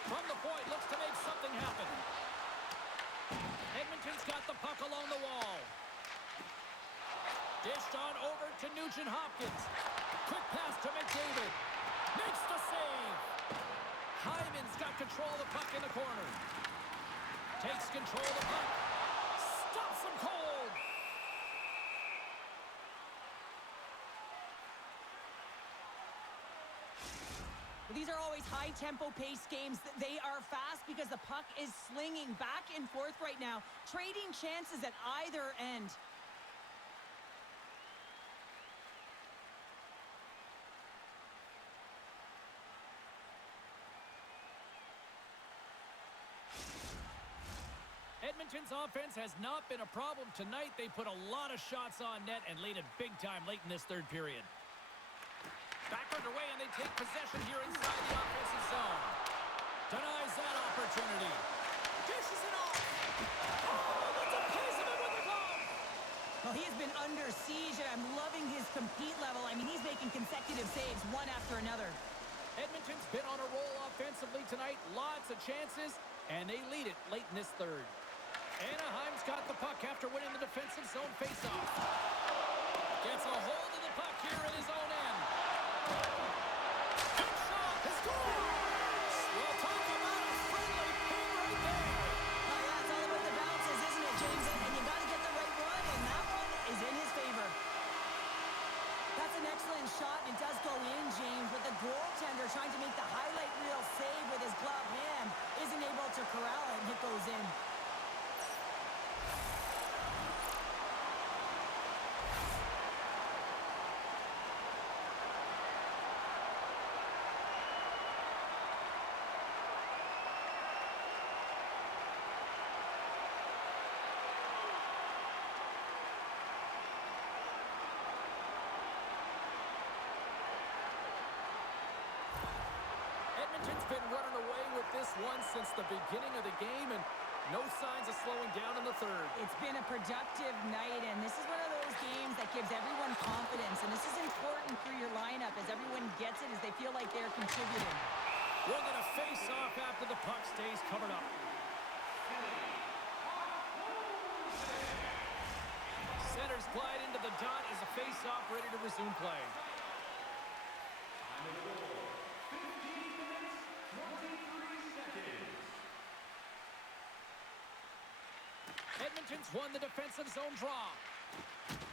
From the point, looks to make something happen. Edmonton's got the puck along the wall. Dished on over to Nugent Hopkins. Quick pass to McDavid. Makes the save. Hyman's got control of the puck in the corner. Takes control of the puck. Stops him cold. These are always high-tempo pace games. They are fast because the puck is slinging back and forth right now, trading chances at either end. Edmonton's offense has not been a problem tonight. They put a lot of shots on net and lead it big time late in this third period. Back underway, and they take possession here inside the offensive zone. Denies that opportunity. Dishes it off. Oh, that's a piece of it with the glove. Well, he has been under siege, and I'm loving his compete level. I mean, he's making consecutive saves, one after another. Edmonton's been on a roll offensively tonight. Lots of chances, and they lead it late in this third. Anaheim's got the puck after winning the defensive zone faceoff. Gets a hold of the puck here in his own end. Good shot. He scores! Well, talk about a friendly ping right there. Oh, yeah, it's all about the bounces, isn't it, James? And you got to get the right one, and that one is in his favor. That's an excellent shot, and it does go in, James, but the goaltender trying to make the highlight reel save with his glove hand isn't able to corral it, and it goes in. Edmonton's been running away with this one since the beginning of the game, and no signs of slowing down in the third. It's been a productive night, and this is one of those games that gives everyone confidence, and this is important for your lineup as everyone gets it, as they feel like they're contributing. We'll get a face-off after the puck stays covered up. Centers glide into the dot as a face-off ready to resume play. Edmonton's won the defensive zone draw.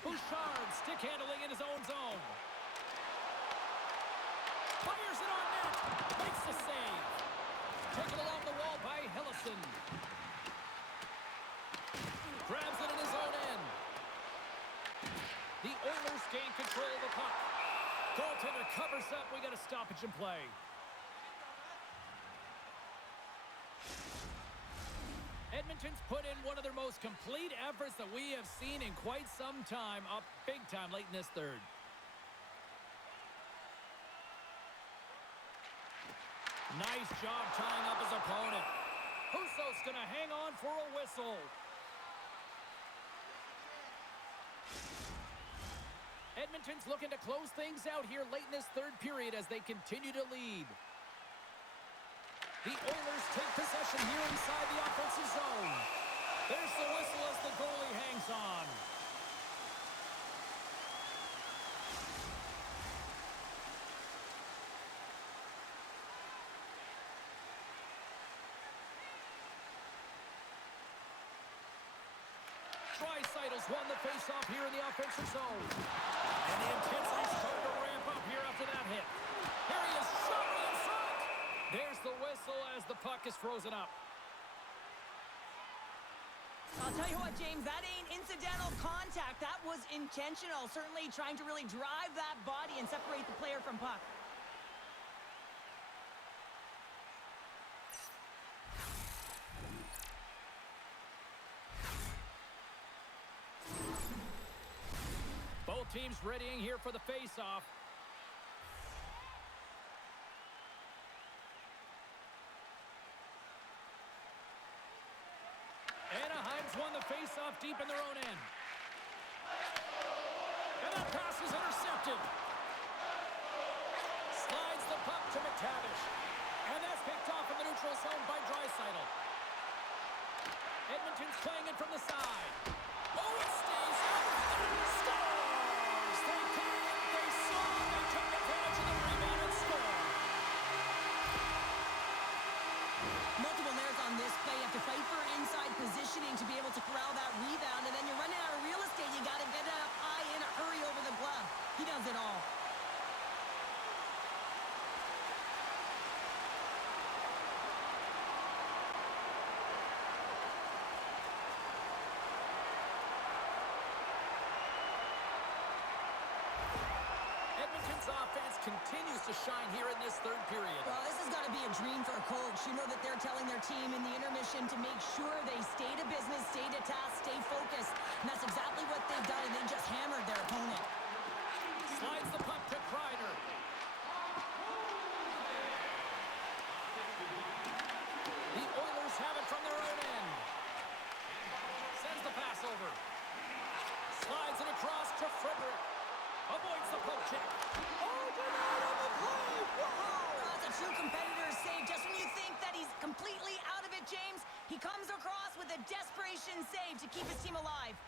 Bouchard stick handling in his own zone. Fires it on net. Makes the save. Taken along the wall by Hillison. Grabs it in his own end. The Oilers gain control of the puck. Goaltender covers up. We got a stoppage in play. Edmonton's put in one of their most complete efforts that we have seen in quite some time, up big time late in this third. Nice job tying up his opponent. Husso's going to hang on for a whistle. Edmonton's looking to close things out here late in this third period as they continue to lead. The Oilers take possession here inside the offensive zone. There's the whistle as the goalie hangs on. Draisaitl won the faceoff here in the offensive zone. And the intense puck is frozen up. I'll tell you what, James, that ain't incidental contact. That was intentional. Certainly trying to really drive that body and separate the player from puck. Both teams readying here for the face-off. Anaheim's won the face-off deep in their own end. And that pass is intercepted. Slides the puck to McTavish. And that's picked off in the neutral zone by Draisaitl. Edmonton's playing it from the side. Oh, it stays out. Scores! They came, they saw, they took advantage of the rebound and scored. Multiple layers on this play. You have to fight for inside positioning to be able to corral that rebound, and then you're running out of real estate. You got to get it up high in a hurry over the glove. He does it all. Edmonton's offense continues to shine here in this third period. Well, this has got to be a dream for a coach. You know that they're telling their team in the intermission to make sure they stay to business, stay to task, stay focused. And that's exactly what they've done, and they just hammered their opponent. Slides the puck to Kreider. The Oilers have it from their own end. Sends the pass over. Slides it across to Frederick. Avoids the poke check. Oh, denied on the play. Wow! That's a true competitor save. Just when you think that he's completely out of it, James, he comes across with a desperation save to keep his team alive.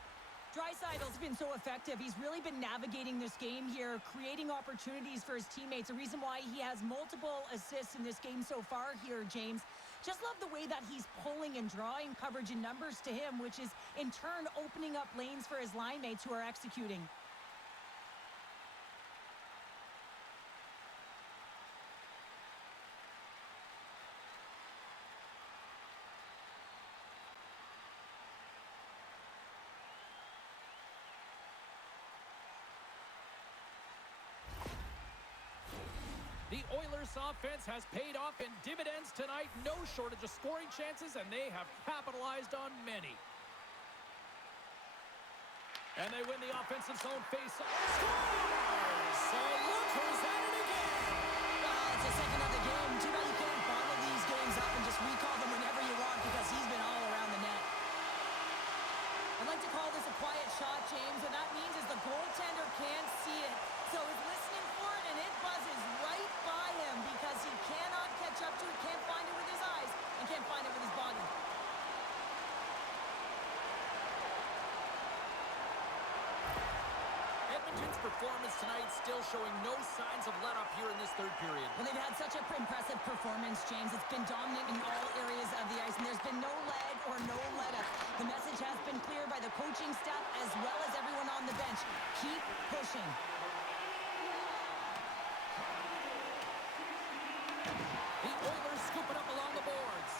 Draisaitl's been so effective. He's really been navigating this game here, creating opportunities for his teammates. A reason why he has multiple assists in this game so far here, James. Just love the way that he's pulling and drawing coverage and numbers to him, which is in turn opening up lanes for his line mates who are executing. The Oilers offense has paid off in dividends tonight. No shortage of scoring chances, and they have capitalized on many. And they win the offensive zone face-off. Scores! So look who's at it again. Well, it's the second of the game. Too bad you can't bottle these games up and just recall them whenever you want, because he's been all around the net. I'd like to call this a quiet shot, James. What that means is the goaltender can't see it. So he's listening for it, and it buzzes right by him because he cannot catch up to it, can't find it with his eyes, and can't find it with his body. Edmonton's performance tonight still showing no signs of let-up here in this third period. Well, they've had such an impressive performance, James. It's been dominant in all areas of the ice, and there's been no lag or no let-up. The message has been clear by the coaching staff as well as everyone on the bench. Keep pushing. The Oilers scoop it up along the boards.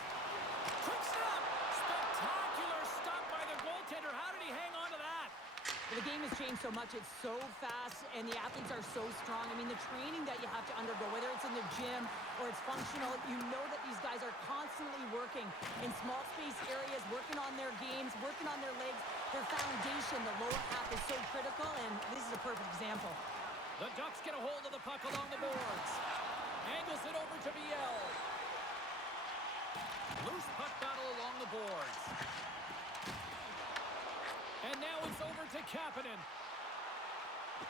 Quick stop! Spectacular stop by the goaltender. How did he hang on to that? The game has changed so much. It's so fast, and the athletes are so strong. I mean, the training that you have to undergo, whether it's in the gym or it's functional, you know that these guys are constantly working in small space areas, working on their games, working on their legs. Their foundation, the lower half, is so critical, and this is a perfect example. The Ducks get a hold of the puck along the boards. Angles it over to Biel. Loose puck battle along the boards. And now it's over to Kapanen.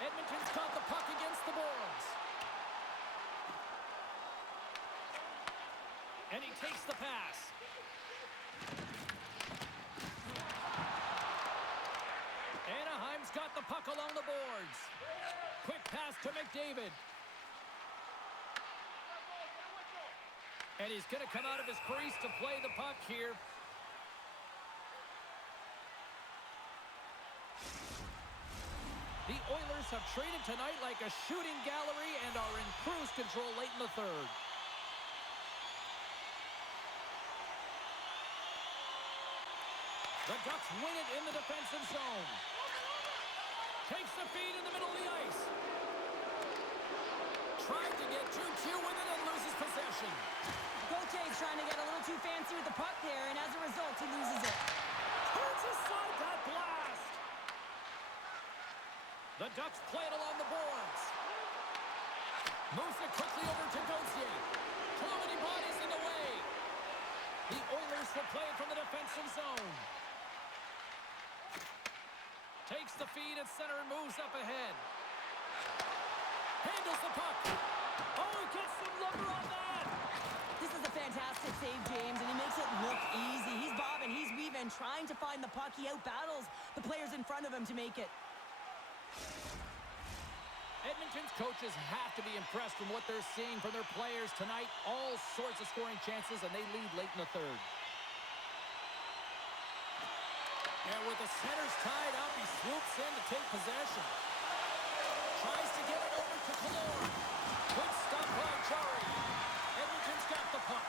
Edmonton's got the puck against the boards. And he takes the pass. Anaheim's got the puck along the boards. Quick pass to McDavid. And he's going to come out of his crease to play the puck here. The Oilers have traded tonight like a shooting gallery and are in cruise control late in the third. The Ducks win it in the defensive zone. Takes the feed in the middle of the ice. Tried to get too cute with it and loses possession. Gautier's trying to get a little too fancy with the puck there, and as a result, he loses it. Turns aside that blast. The Ducks play it along the boards. Moves it quickly over to Gauthier. Too many bodies in the way. The Oilers will play it from the defensive zone. Takes the feed at center and moves up ahead. Handles the puck. Oh, he gets some lumber on that. This is a fantastic save, James, and he makes it look easy. He's bobbing, he's weaving, trying to find the puck. He outbattles the players in front of him to make it. Edmonton's coaches have to be impressed from what they're seeing from their players tonight. All sorts of scoring chances, and they lead late in the third. And with the centers tied up, he swoops in to take possession. Tries to get it over to Kalor. Good stop by Jari. Edmonton's got the puck.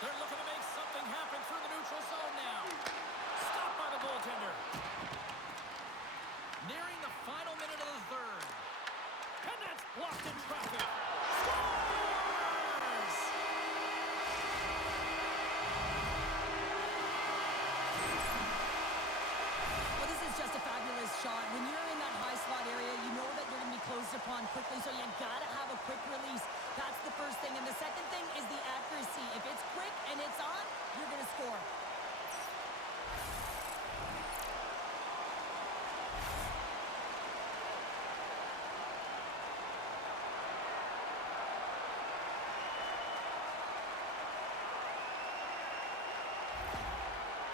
They're looking to make something happen through the neutral zone now. Stopped by the goaltender. Nearing the final minute of the third. And that's blocked in traffic. Scores! Well, this is just a fabulous shot. When you're in that high slot area, you know that you're going to be closed upon quickly, so you got to have a quick release. That's the first thing. And the second thing is the accuracy. If it's quick and it's on, you're going to score.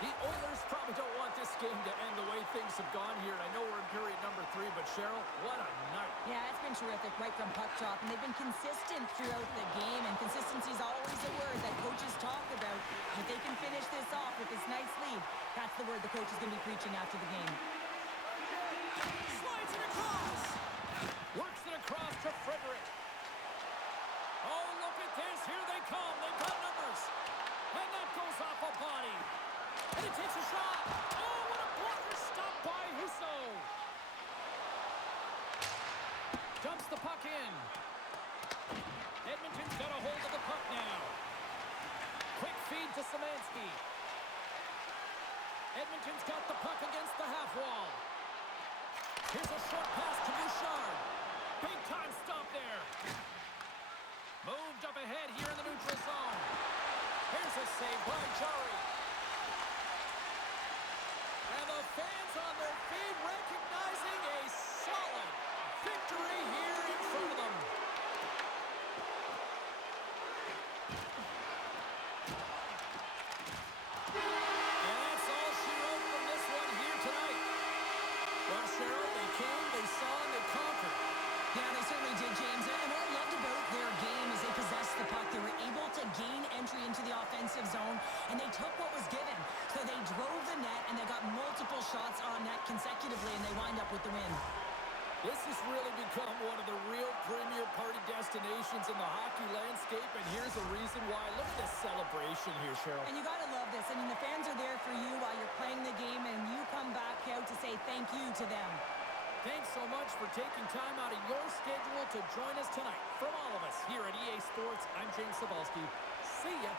The Oilers probably don't want this game to end the way things have gone here. I know we're in period number 3, but Cheryl, what a night. Yeah, it's been terrific right from puck drop, and they've been consistent throughout the game, and consistency is always a word that coaches talk about. If they can finish this off with this nice lead, that's the word the coach is going to be preaching after the game. Slides it across. Works it across to Frederick. Oh, look at this. Here they come. They've got numbers. And that goes off a body. And it takes a shot. Oh, what a blocker stop by Husso. Dumps the puck in. Edmonton's got a hold of the puck now. Quick feed to Szymanski. Edmonton's got the puck against the half wall. Here's a short pass to Bouchard. Big time stop there. Moved up ahead here in the neutral zone. Here's a save by Jari. And the fans on their feet recognizing a solid victory here in front of them. And that's all she wrote from this one here tonight. Well, Cheryl, they came, they saw, and they conquered. Yeah, they certainly did, James. And what I loved about their game is they possessed the puck. They were able to gain entry into the offensive zone, and they took what was given. So they drove the net, and they got multiple shots on net consecutively, and they wind up with the win. This has really become one of the real premier party destinations in the hockey landscape, and here's a reason why. Look at this celebration here, Cheryl. And you got to love this. I mean, the fans are there for you while you're playing the game, and you come back out to say thank you to them. Thanks so much for taking time out of your schedule to join us tonight. From all of us here at EA Sports, I'm James Cebulski. See ya.